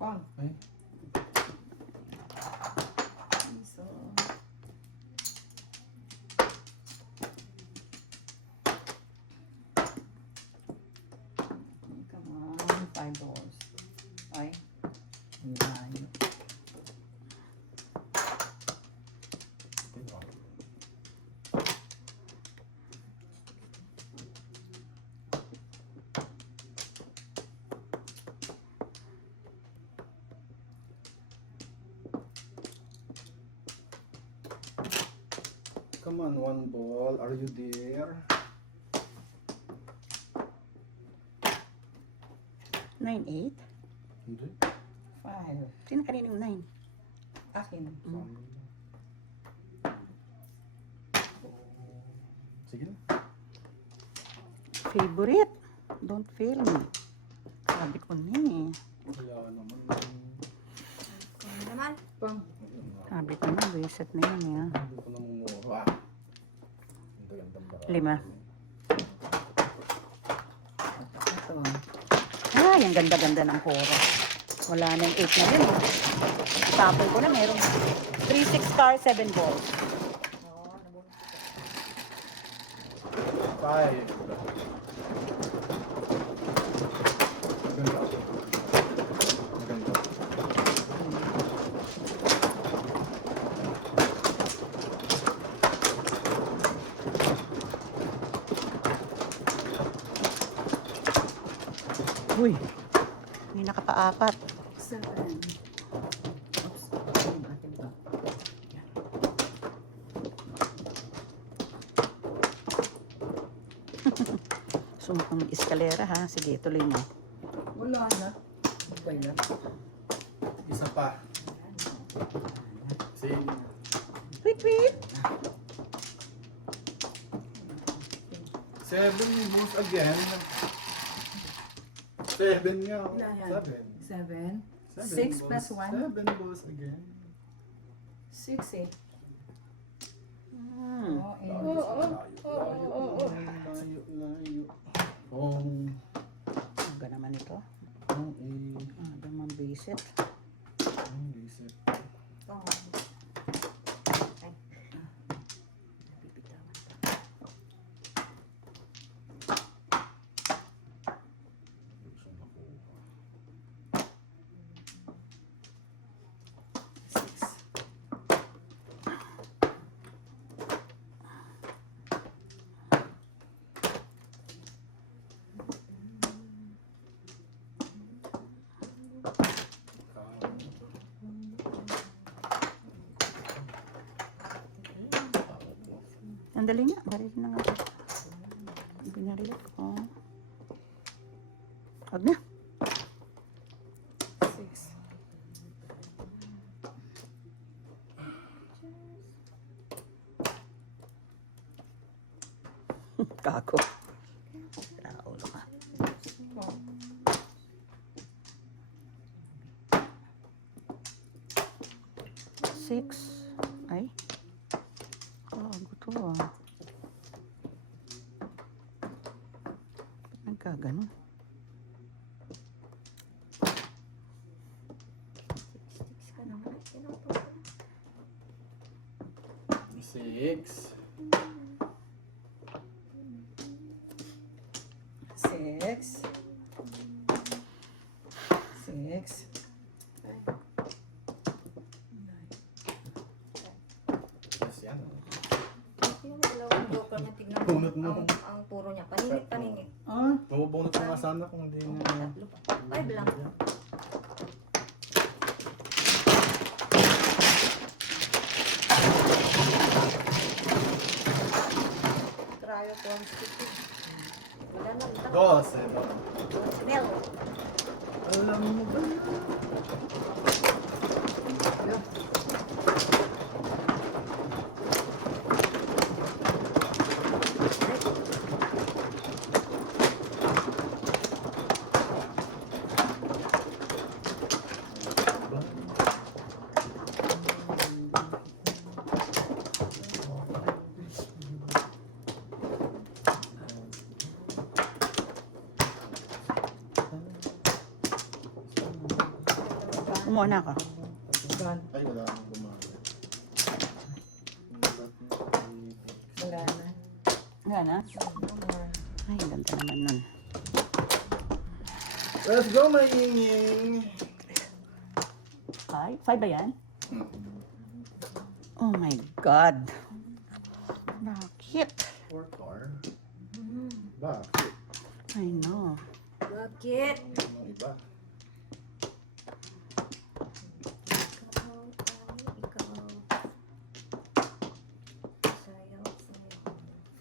Pon. Ay, So, come on, 5 balls. Ay. 9. tingnan. Come on, 1 ball. Are you there? 9-8? Hindi. 5. Sino kaninong 9? Akin. Sige na. Favorite. Don't fail me. Sabi ko na eh. Wala naman. Ano naman? Pon. Sabi ko na, reset na yun eh. Hindi ko namumura. Ang gandang bara. 5. Ito. Ay, ang ganda-ganda ng puro. Wala na yung 8 na yun. Tapon ko na, meron 3-6 car, 7 balls. Oo. 5. Maganda. Maganda. Uy, may nakapaapat. 7. Oops. Yung atin to. Sumak ng eskalera ha. Sige, tuloy mo. Wala na. Okay na. Isa pa. See? Wait, wait. 7 moves again. 7 nga. Ilan yan? 7. 7. 6 plus 1. 7 balls again. 6 eh. Hmm. Oh, and Layo. Kung Ang naman ito. kung Ano mang basic. isip. Oh. Ay. Napipitawan pa. Gusto nakuha. 6. Sandali nga. Baril na nga. Binaril ko. Huwag na. 6. Kako. Raulo ka. Oh. Six. Ay. Kago to ah. Ba't nagkaganon? Six ka naman. Ay, pinapos ko. 6. 6. 6. Yes, yan. Yung dalawang joker niya, tignan mo. Bunot mo. Ang puro niya. Paninit. Ah, Mabubunot ko nga sana kung hindi na. Tatlo pa. 5 lang. Cryo quantity. Wala na. Utang. 12. Smell. Alam mo ba na? Umuha na ako. gone. Ay, wala akong gumamit. Wala na. Nga na. No more. Ay, ganda naman nun. Let's go, my ying. Five? Five ba yan? Oh my God. Bakit? 4 car. Bakit? I know. Bakit? Ano iba? Ikaw. Sayaw.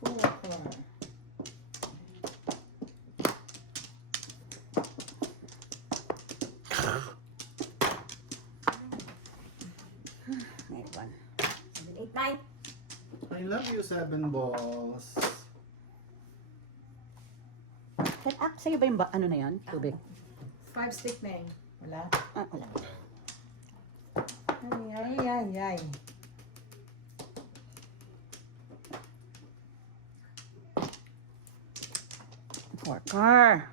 4 car. May one. 7, 8, 9. I love you, 7 balls. Sa'yo ba yung ano na yan? Tubig? 5 stick na yun. Wala. Ah, wala. Ay, ay, ay, ay. Four car.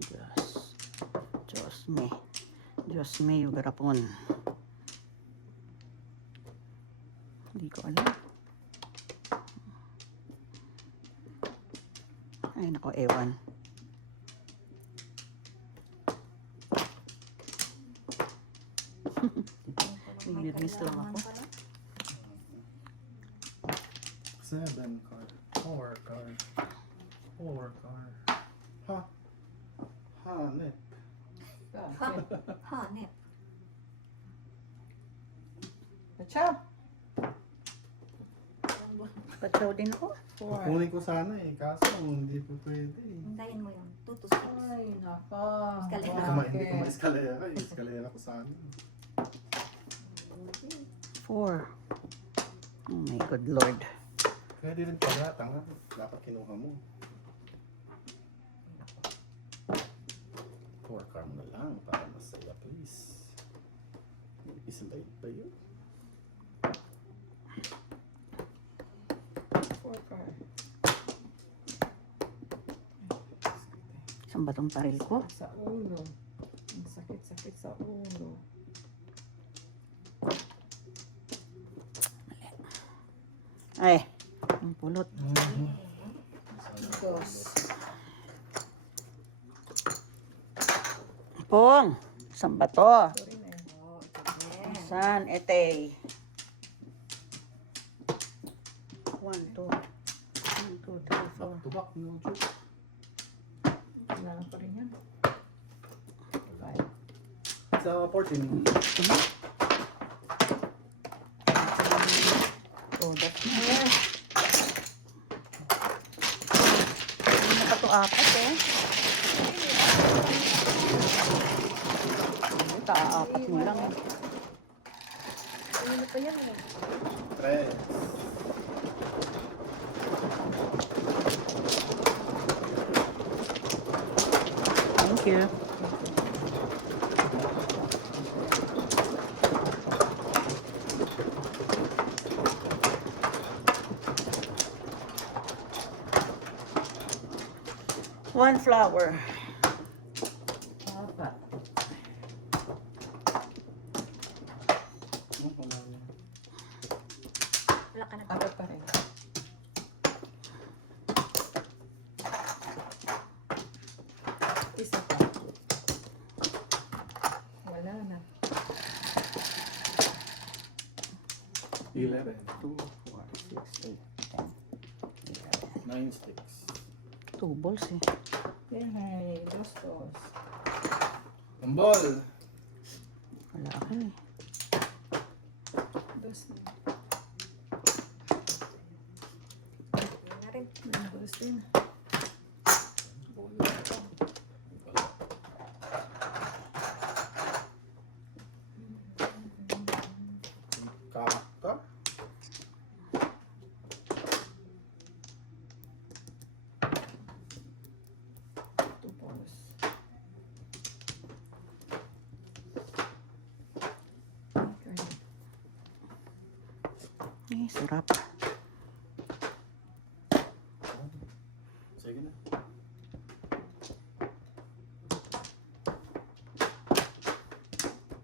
Diyos. Diyos me. Diyos me, yung garapon. Hindi ko alam. Ay, nako, ewan. Nag-miss lang ako. 7 car. 4 car. 4 car. Ha? Hanep. Hanep. Chop. Patraw din ako. 4. Kunin ko sana eh, kaso hindi po pwede eh. Hintayin mo yun. 2 to 6. Ay, nako. Eskalera. Hindi ko ma-eskalera eh. Eskalera ko sana. 4. Oh my good Lord. Pwede rin pala, tanga. Dapat kinuha mo. 4 car mo na lang para masaya, please. Islide ba yun? 4 car. Saan ba tong paril ko? Sa ulo. Ang sakit-sakit sa ulo. Ay, ang pulot. Dos. Pong, saan ba to? Ito rin eh. Oh, ito din. Saan? Ete. 1, 2. 1, 2, 3, 4. Back to back, no joke. Kailangan pa rin yan. Sa 14. Oh, that's more. Hindi na pa ito apat eh. Hindi, kaapat mo lang eh. Ano pa yan? 3. Thank you. One flower. Apat. Wala ka na. Apat pa rin. Isa pa. Wala na. 11. 2, 4, 6, 8, 9 sticks. 2 balls eh. Yay, dos. Ang ball! Wala ako eh. Dos na. Yun na rin. Dos din. Kakta? Two balls. Okay. Eh, sarap. Sige na.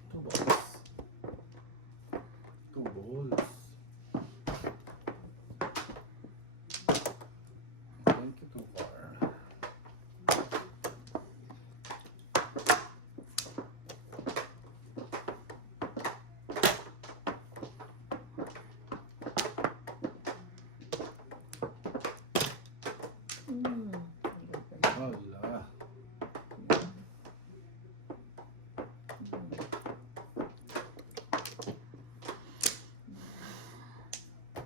Two balls. Two balls. Thank you, too far. Wala.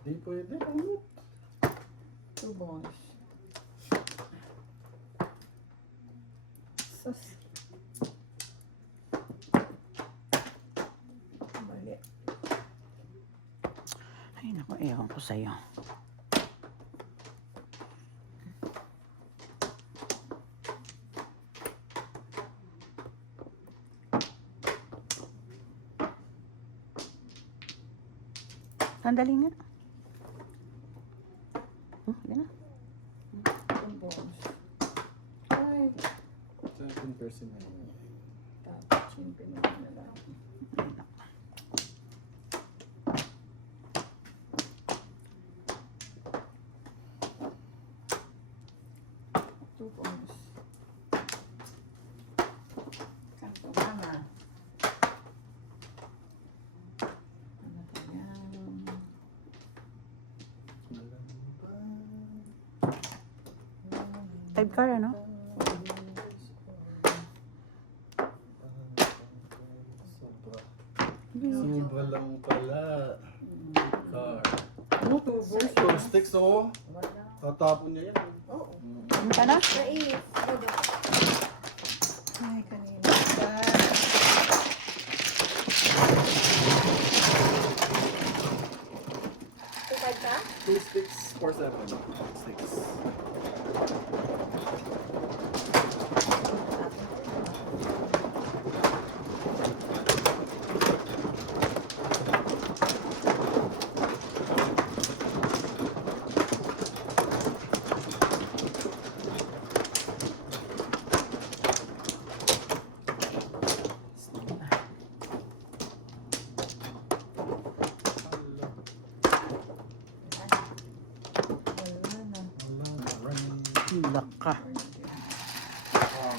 Di pwede. Ano? Two balls. Sus. Mali. Ay, naku, ewan ko sa'yo. Sandali nga. Yan na. Two balls. Ay, 7% na yun. tapos yung pinuha na lang. Ay, naku. car, ano? Sobra. Sobra lang pala. Car. Ano to? Two sticks, oh. Wala. Tatapon niya yan. Oo. Ano ka na? Sais. No joke. Ay, kanina. Tukad ka? 2 sticks, 4-7. Sticks. Hilak ka.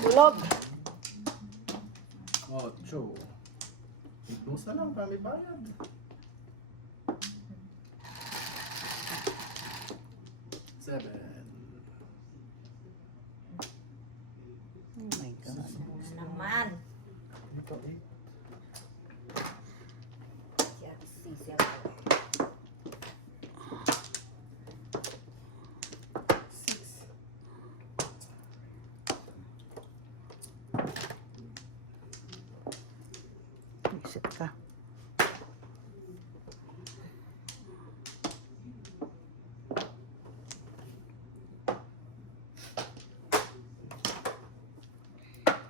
Tulog. 8. Itus na lang, kami bayad. 7. Oh my God. Ano naman? Ito, 8. Siya, sisya. 6. Isip ka.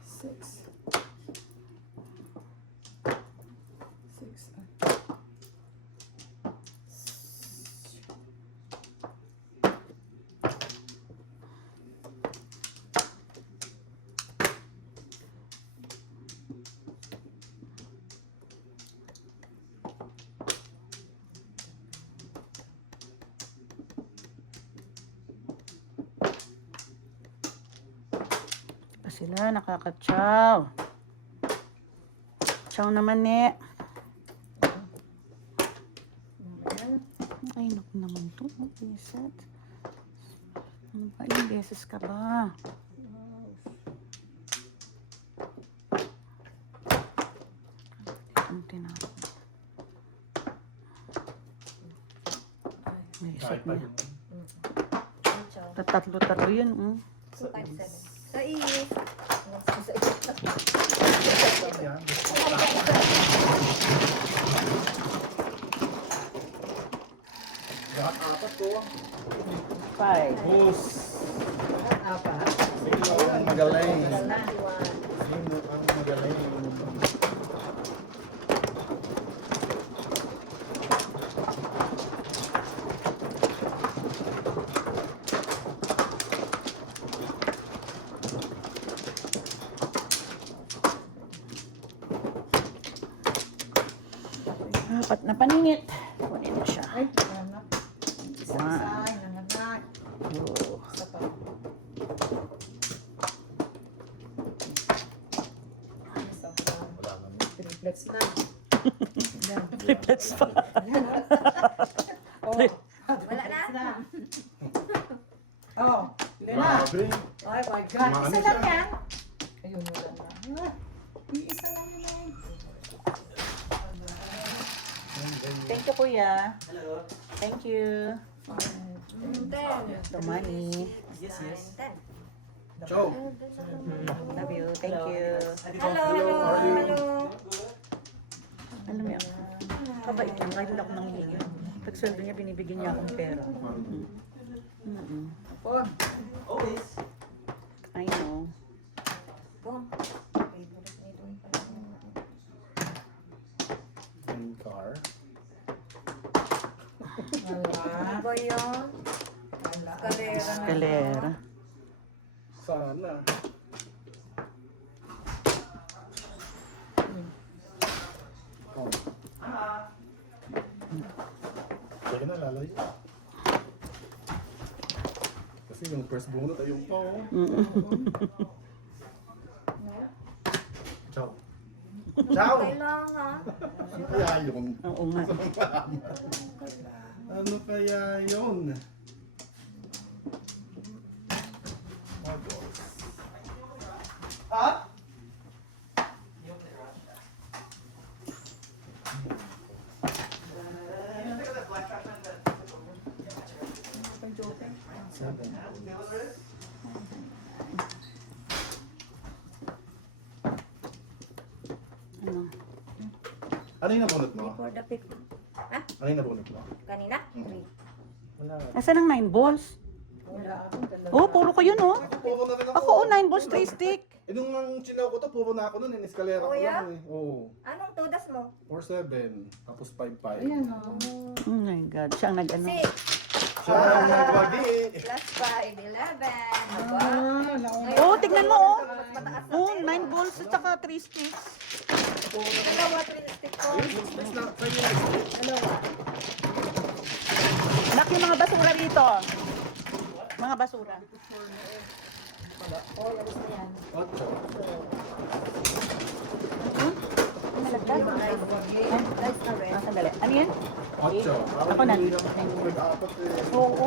Six. Pa sila, nakakatsaw. Tsaw naman, ne. Ay, naku naman to. Reset. Ano ba? Ilang beses ka ba? Ang tinapon. Reset na. Tatlo-tatlo yun. 257. Sais. Yan. Lahat 4 to. 5. Bus. Apat. Sino ang magaling? 91. Sino ang magaling? Apat na paningit. Kunin mo siya. Ay, nanganak. Isa, Wow. isa, nanganak. Oh. Isa pa. Isa pa. Wala naman. Triplex na. Yan. Triplets pa. Oh, Wala na? oh. Yan na. Grabe. Oh my God. Maano Isa lang siya? yan. Ayun, wala na. Ah, Isa lang yun. Thank you, kuya. Thank you. 10. The money. Yes, yes. 10. Chow. Love you. Thank you. Hello, hello, How are you? hello. Alam mo yan. Kabait lang. Kahit hindi ako nangihingi. Pag sweldo niya, binibigyan niya akong pera. Mm-mm. Oh, I know. Boom. Favorite ni Dun pala. Yung car. wala. Ano ba yun? Wala. Kalera na. Galera. Sana. Oh. Teka na, lalayo. Kasi yung first bunot ay yung pao. Ciao. Ciao! Kailangan. Ano kaya yun? Oo nga. Ano kaya yun? Oh, boy. Ano yung nabunot mo? For the 50. Ano yung nabunot mo? Kanina? Mm. Wala. Nasaan ang 9 balls? Wala akong dalawa. Oh, puro ko yun, oh. Ako, puro na rin ako. Ako, 9 balls, 3 stick. Eh, nung ang chinaw ko to, puro na ako nun. Eskalera ko Oh, yeah? lang eh. Oo. Anong tudas mo? 4-7. Tapos 5-5. Ayan o. Oh my God, siya ang nag-ano. 6 Siya ang nagwagi. plus 5, 11. Diba? Nauna. Oh, tignan mo, oh. Mas mataas na. Oh, 9 balls at saka 3 sticks. Dalawa, 3 stick ko. Dalawa. Anak, yung mga basura rito. Mga basura. Oh, labas na yan. 8. Nalagdag. Guys na rin. Sandali. Ano yan? 8. Ako na. Nag-apat eh. Oo.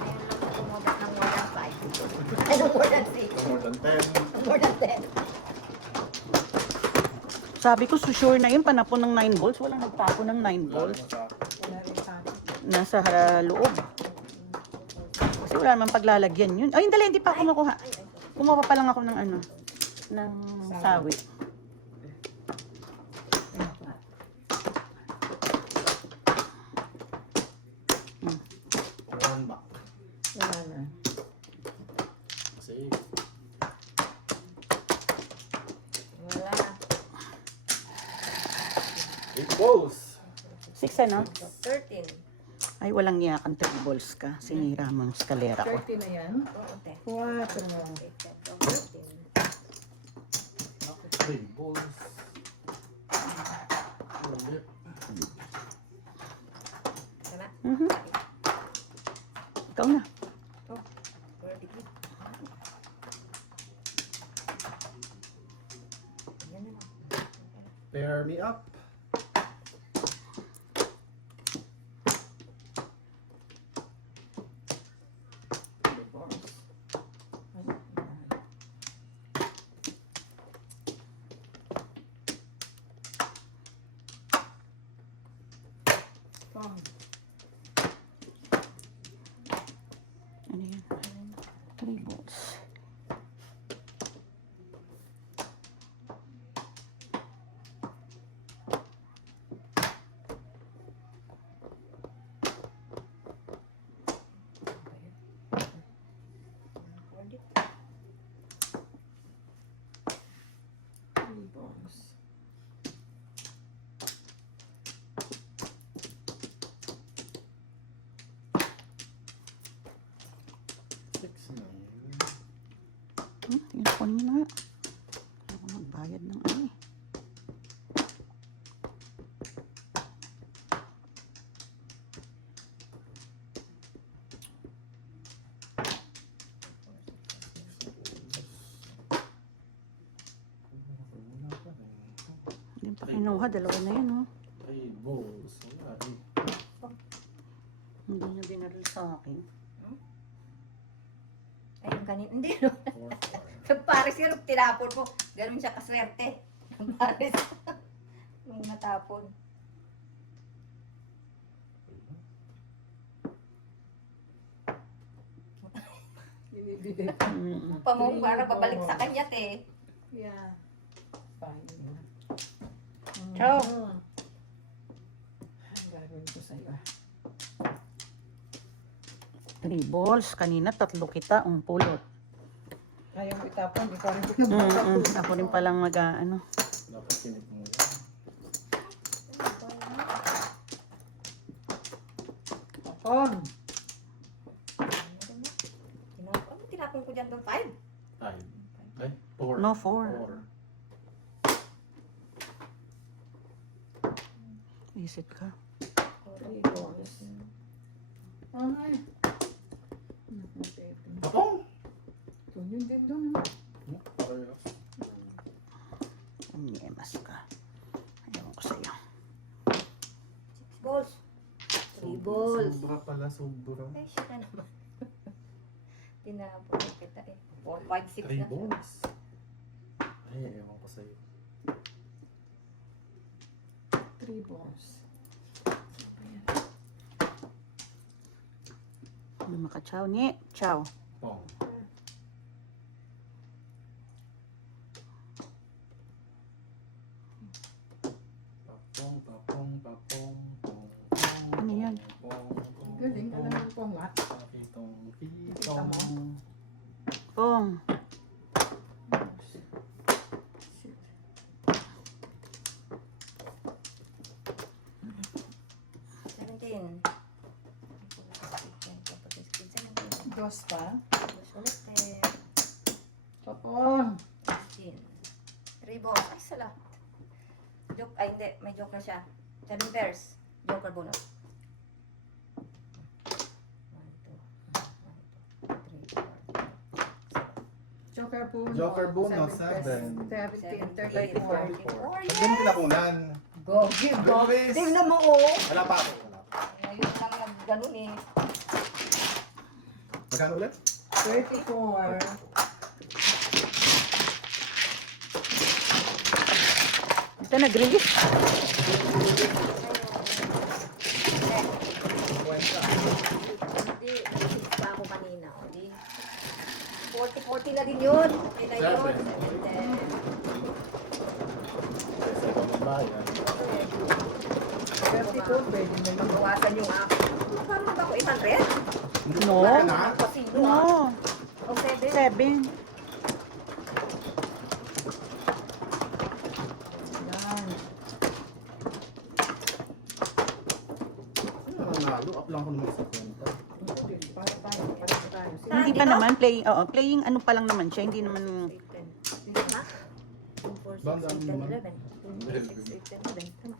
Ngayon lang tumabot ng more than 5. Ano more than 6? More than 10. More than 10. Sabi ko, sure na yun, panapon ng 9 balls. Walang nagtapo ng 9 balls. Wala rin sa akin. Nasa loob. Kasi wala naman paglalagyan yun. Ay, hindi pa ako makuha. Kumuha pa lang ako ng ano, ng sawi. One back. Wala na. Kasi, Wala. 8 balls. 6 ano? 13. Ay, walang iyakan 3 balls ka. Sinira mo ang skalera ko. 30 na yan. Oo, te. 4. 13. 3 balls. Ulit. Tama? Mhm. Ikaw na. Oh, 43. Yan na lang. Pair me up. Ano yan? 3 balls. Yun, kunin mo na nga. Ako magbayad ng ano eh. Hindi pa kinuha, dalawa na yun, oh. 3 balls. Wala eh. Hindi niya binaril sa akin. Ay, yung kanina. Hindi, no? 4. Sa Paris yan, tinapon mo. Ganun siya kaswerte. Ang Paris. Nung natapon. Binibigay. Pamong para babalik sa kanya, te. Yeah. Fine. Ciao. Ang gagawin ko sa'yo. 3 balls. Kanina, 3 kita. Ang pulot. Ayaw mo itapon, ikaw rin pinapatapon. Ako rin palang mag-ano. Dapat kinip mo yan. Tapon. Tinapon ko dyan doon 5. 5. Ay, 4. No, 4. 4. Visit ka. 3 balls. Ay. Tapong! Ito yun din doon. Parehas. Umiyemas ka. Ayaw ko sa'yo. 6 balls. 3 balls. Sobra pala, sobra. Ay, siya na naman. Tinapon kita eh. 4, 5, 6 3 na. balls. Ay, ewan ko sa'yo. 3 balls. Ano maka-chow ni? Chow. Pong. Pong, papong, papong, pong, Ano yan? pong, pong, Galing, alam mo po nga. Kitong, Kita mo? Pong. Seventeen. Dos pa. Ulit eh. Papong. 16. 3 balls. Ay, sala. Joke, ay hindi. May joker siya. 7 pairs. Joker bonus. 1, 2, 3, 4, 5, 6, 7. Joker bonus. Joker bonus, 17, 17, 34. 34. Hindi mo pinakunan. Go, give go. Luis. Tingnan mo, oh. Wala pa ako. Wala pa. Ngayon lang ganun eh. Magkano ulit? 34. Ito nag-release. Hindi, nag-hit pa ako kanina. O, di. 40-40 na din yun. Okay na yun. 32, pwede na yun. Bawasan yung ako. Paano ba ako? 800? No. Wala na? Ang pasino ah. No. O, 7? 7. Yan. Ano naman nalo? Up lang ako naman sa kwenta. Para tayo. Hindi pa naman playing, oo, playing ano pa lang naman siya, hindi naman 8, 10. Ha? 2, 4, 6, Banda, 8, ano 10, naman? 11. 2, 6, 8, 10, 11. Tama.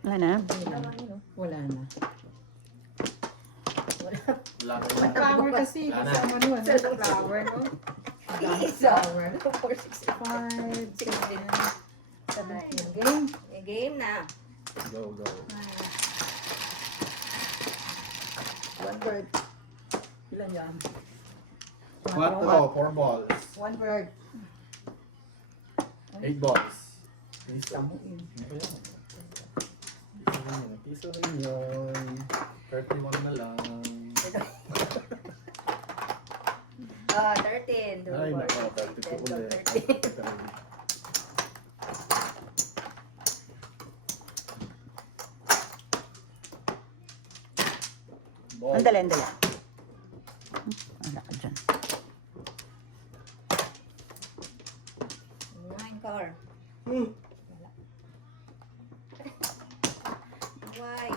wala na. Tama yun, oh. Wala na. Wala. Wala na May flower kasi. Wala na. Kasama nun. May flower, no? Isa. Flower. 2, 4, 6, 5, 8, 10. Game. Game na. Go, go. One bird. Ilan yan? 4 balls. One bird. 8 balls. Piso. Tamuin. Ano ba yan? Piso rin yun. 31 na lang. 13. 2, Ay, 4, nako. 6, 32 ulit. 13. Ball. Andali, andali. Wala ka dyan. 9 car. Hmm. Why?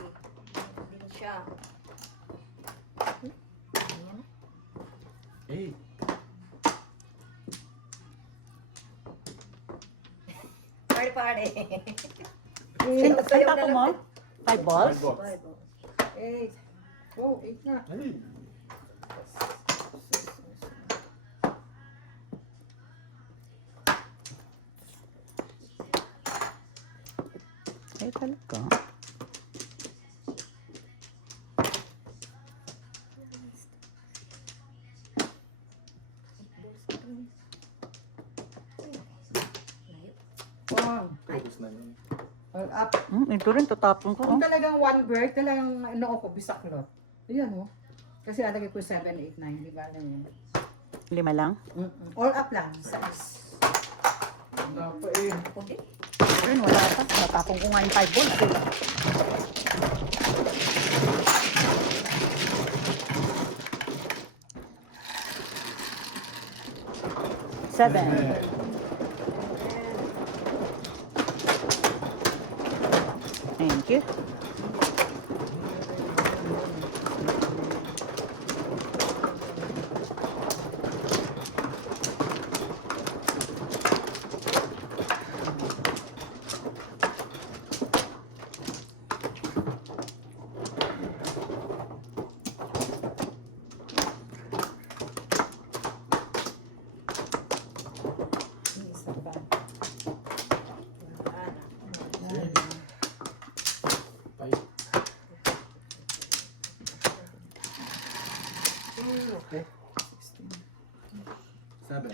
Hindi siya. 8. Party. Sino Sayaw tapo na mo? lang. 5 balls? 5 balls. 8. Oh, 8 na. Ay. Ay, talaga. Wow. Focus na yun. All up. Ito rin, tatapon ko. Kung talagang one bird, talagang ano ko, bisaklot. Ayan oh. Kasi alagay ko 7, 8, 9. Di ba alam yun? 5 lang. All up lang. Size. Wala pa eh. Okay. Ayun, wala pa. Natapon ko nga yung 5 balls. Seven. Thank you. Isa pa. Five. Okay. 7.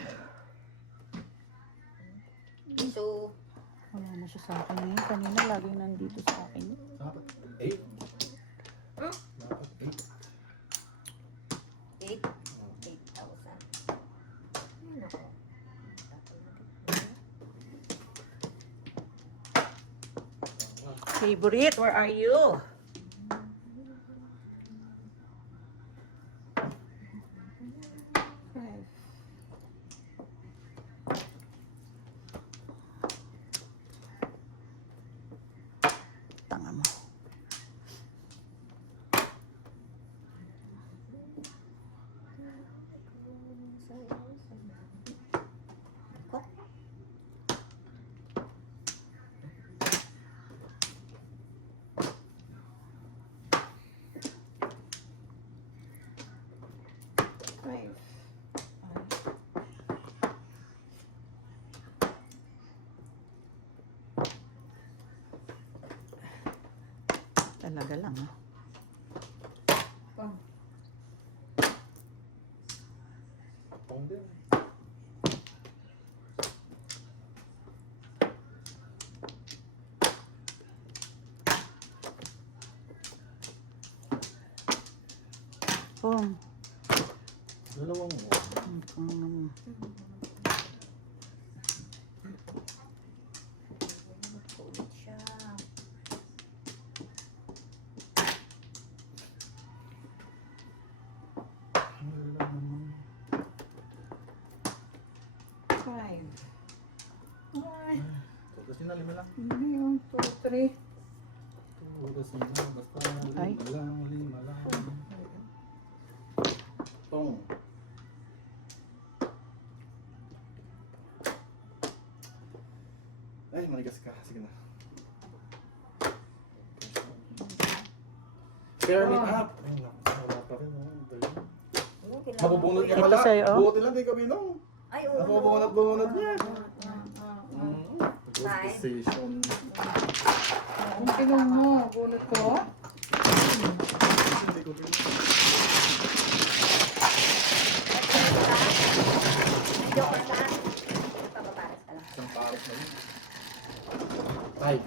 So, Wala na siya sa akin ngayon. Kanina lagi nandito sa akin. Dapat 8. Hmm? Dapat 8. 8. 8,000. Ayun ako. Favorite, where are you? Five. Tanga mo. Five. Talaga lang, ah. Pang. Pong din. Pong. Dalawang mo. Pong. Ulit siya. Five. Ay. Tugas yun na, lima lang. Ano yung 2, 3? Tugas yun na, basta Ay. lima lang. Tong. Ay, manigas ka. Sige na. Pair me up. Ay, naku, wala pa rin. Dali. Oh, kailangan Mabubunot ko niya yan. Ito pala. sa'yo, oh. Buti lang, di ka binong. Ay, oo. Mabubunot niya. Ah. Good decision. Kung pinong mo, bunot ko. Hindi ko binong. Joker ka. Papaparas ka lang. Isang pares na yun. Five.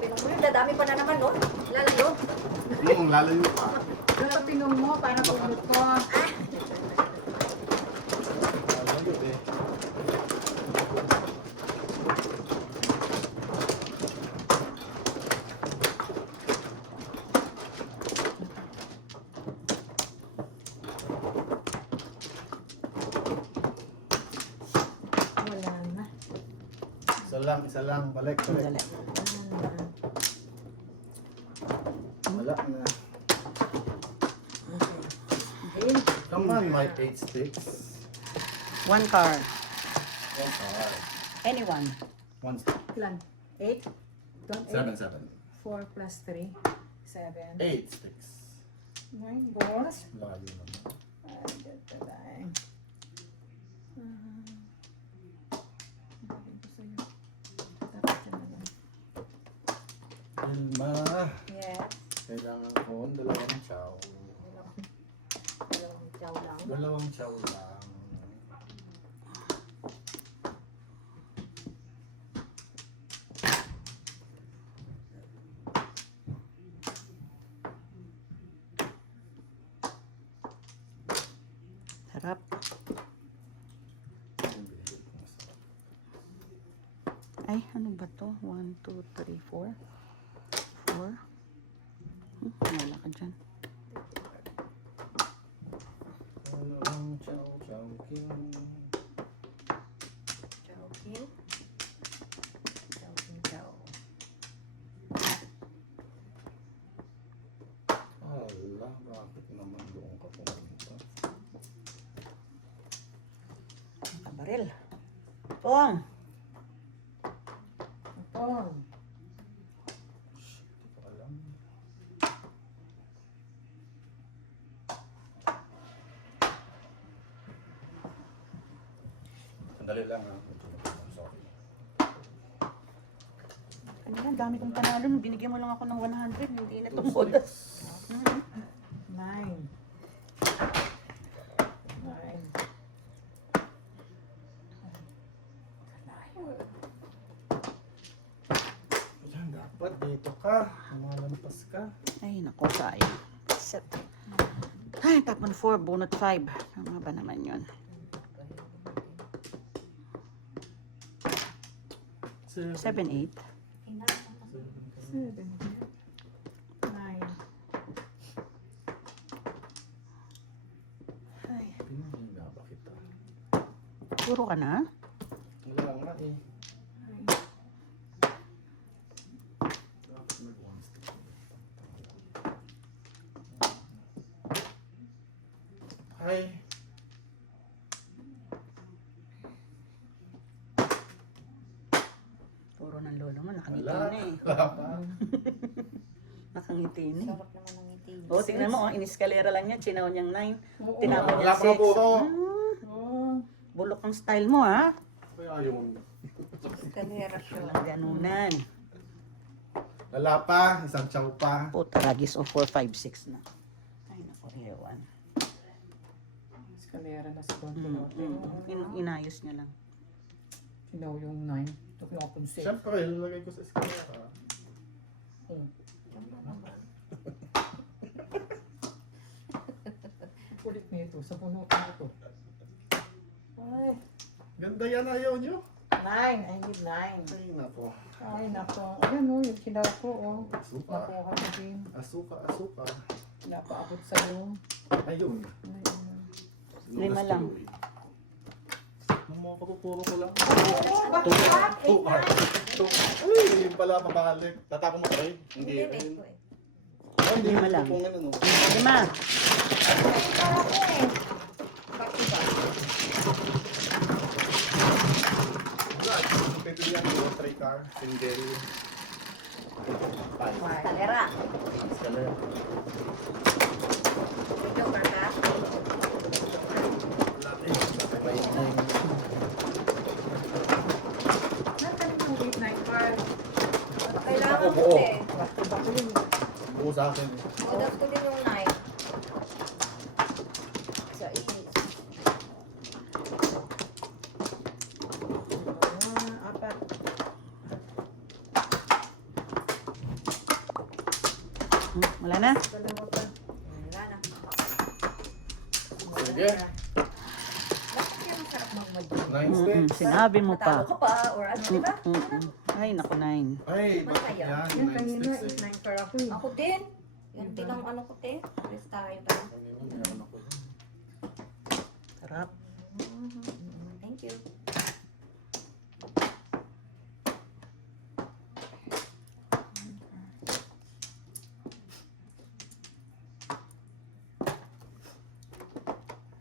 Pinong mo yun, dadami pa na naman, no? Lalayo. Lalayo pa. Sa pinong mo, para bunot ko. Lalayo eh. Wala na. Isa lang. Balik. Dali. Wala na. Okay. Come on, my 8 sticks. One card. One card. Anyone. One stick. Ilan? 8? Don't 7. 4 plus 3. 7. 8 sticks. 9 balls. Layo naman. Ay, dito tayo. Dapat yan na lang. Ilma. Yes. Kailangan ko dalawang chow. Dalawang chow lang. Dalawang chow lang. Sarap. Ay, ano ba to? 1, 2, 3, 4. 4. Wala ka dyan. Dalawang chow king. Chow king. Chow king chow. Ala, bakit naman doon ka pumunta? Kabaril. Pong. Pong. Hindi ko alam. Sandali lang ha. Sorry. Kanina, dami kong panalo. Binigyan mo lang ako ng 100. Hindi na itong Two bonus. sticks. 9. 9. Yan, dapat dito ka. Lumalampas ka. Ay, naku, sayang. Set. Ay, tapon 4, bunot 5. Tama ba naman yun? 7, 7, 8. Ina, 7, 9. Ay, Pinahina ba kita? puro ka na? Wala nga eh. Dapat nag-one stick. Ay. Puro ng lolo mo, nakangiti Wala. na eh. Wala pa. Nakangiti na eh. Sarap naman ng ngiti. O, tingnan mo, ang iniskalera lang niya, chinaw niyang 9. Oo. Tinapon Wala niya pa nga 6. puro. Oh. Bulok ang style mo, ha? Kaya ayaw mo. Kalera siya. Walang ganunan. Wala pa. Isang chow pa. Puta, ragis o 4, 5, 6 na. Ay, naku, ewan. Escalera na si Don Mm, Quixote. inayos niya lang. Sinaw yung 9. Ito pinapansin. Siyempre, lalagay ko sa eskalera. Hmm. Kulit nito. Sa puno ito. Ay. Ganda yan, ayaw nyo. 9. I need 9. Ay, nako. Ay, nako. Ayan o, yung sinaw ko o. Asuka. Nakuha ko din. Asuka, asuka. Napaabot sa'yo. Ayun. Lima lang. Nung mga kapupuro ko lang. Bakit? Tuka. Uy, hindi pala pabalik. Tatapon mo pa rin. Hindi. Hindi, Ayun. ito eh. Oh, hindi Lima mo lang. kung ano, no? 5. Bakit ba? Pwede yan, yung tray car, single. Five. Kalera. Escalator. Joker ka? Wala eh. May Nasaan yung 8, 9 card? Kailangan Ako, ko buo. eh. Back to yun. buo sa akin. Odas ko din yung 9. Sa is. Apat. Wala na? Dalawa pa. Wala na. Sige. Bakit kaya masarap mag-mag- Nine steps. Sinabi mo Matalo pa. ka pa or ano, di ba? Ay, naku, 9. Ay, bakit Masaya. yan? Yan, Nine kanina steps 8, eh. 9 card ako eh. Ako din. Yan din ang ano ko, te. Alis tayo pa. Kanina, meron ako. Sarap. Thank you.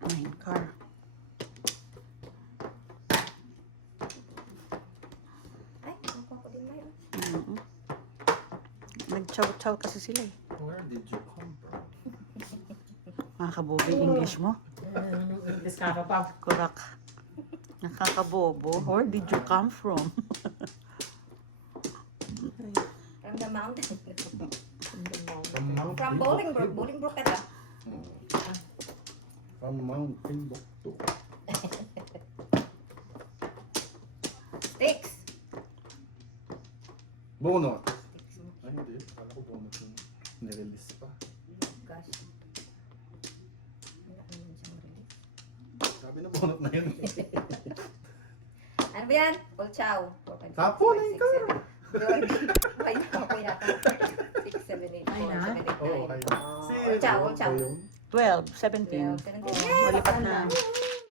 Nine car. Ay, nakuha ko din ba yun? Nag-chow-chow kasi sila eh. Where did you come from? Nakakabobo yung English mo. Discover pa. Kurak. Nakakabobo. Where did you come from? From the mountain. From Mount From Bolingbrook. Bolingbrook ka na. From Mount Timbuktu. Sticks. Bonot. Ay, hindi. Kala ko bonot yung nirelease pa. Gosh. Wala naman siyang release. Sabi na bonot na yun. Ano ba yan? Full chow. 4, 5, 6, Tapon, 7, ay, 8, car. 7. Ay, ako yata. 6, 7, 8, 4, 7, 8, 9. Oh, ay. Full chow, full chow. 12, 17. 12, 17. Malipat na.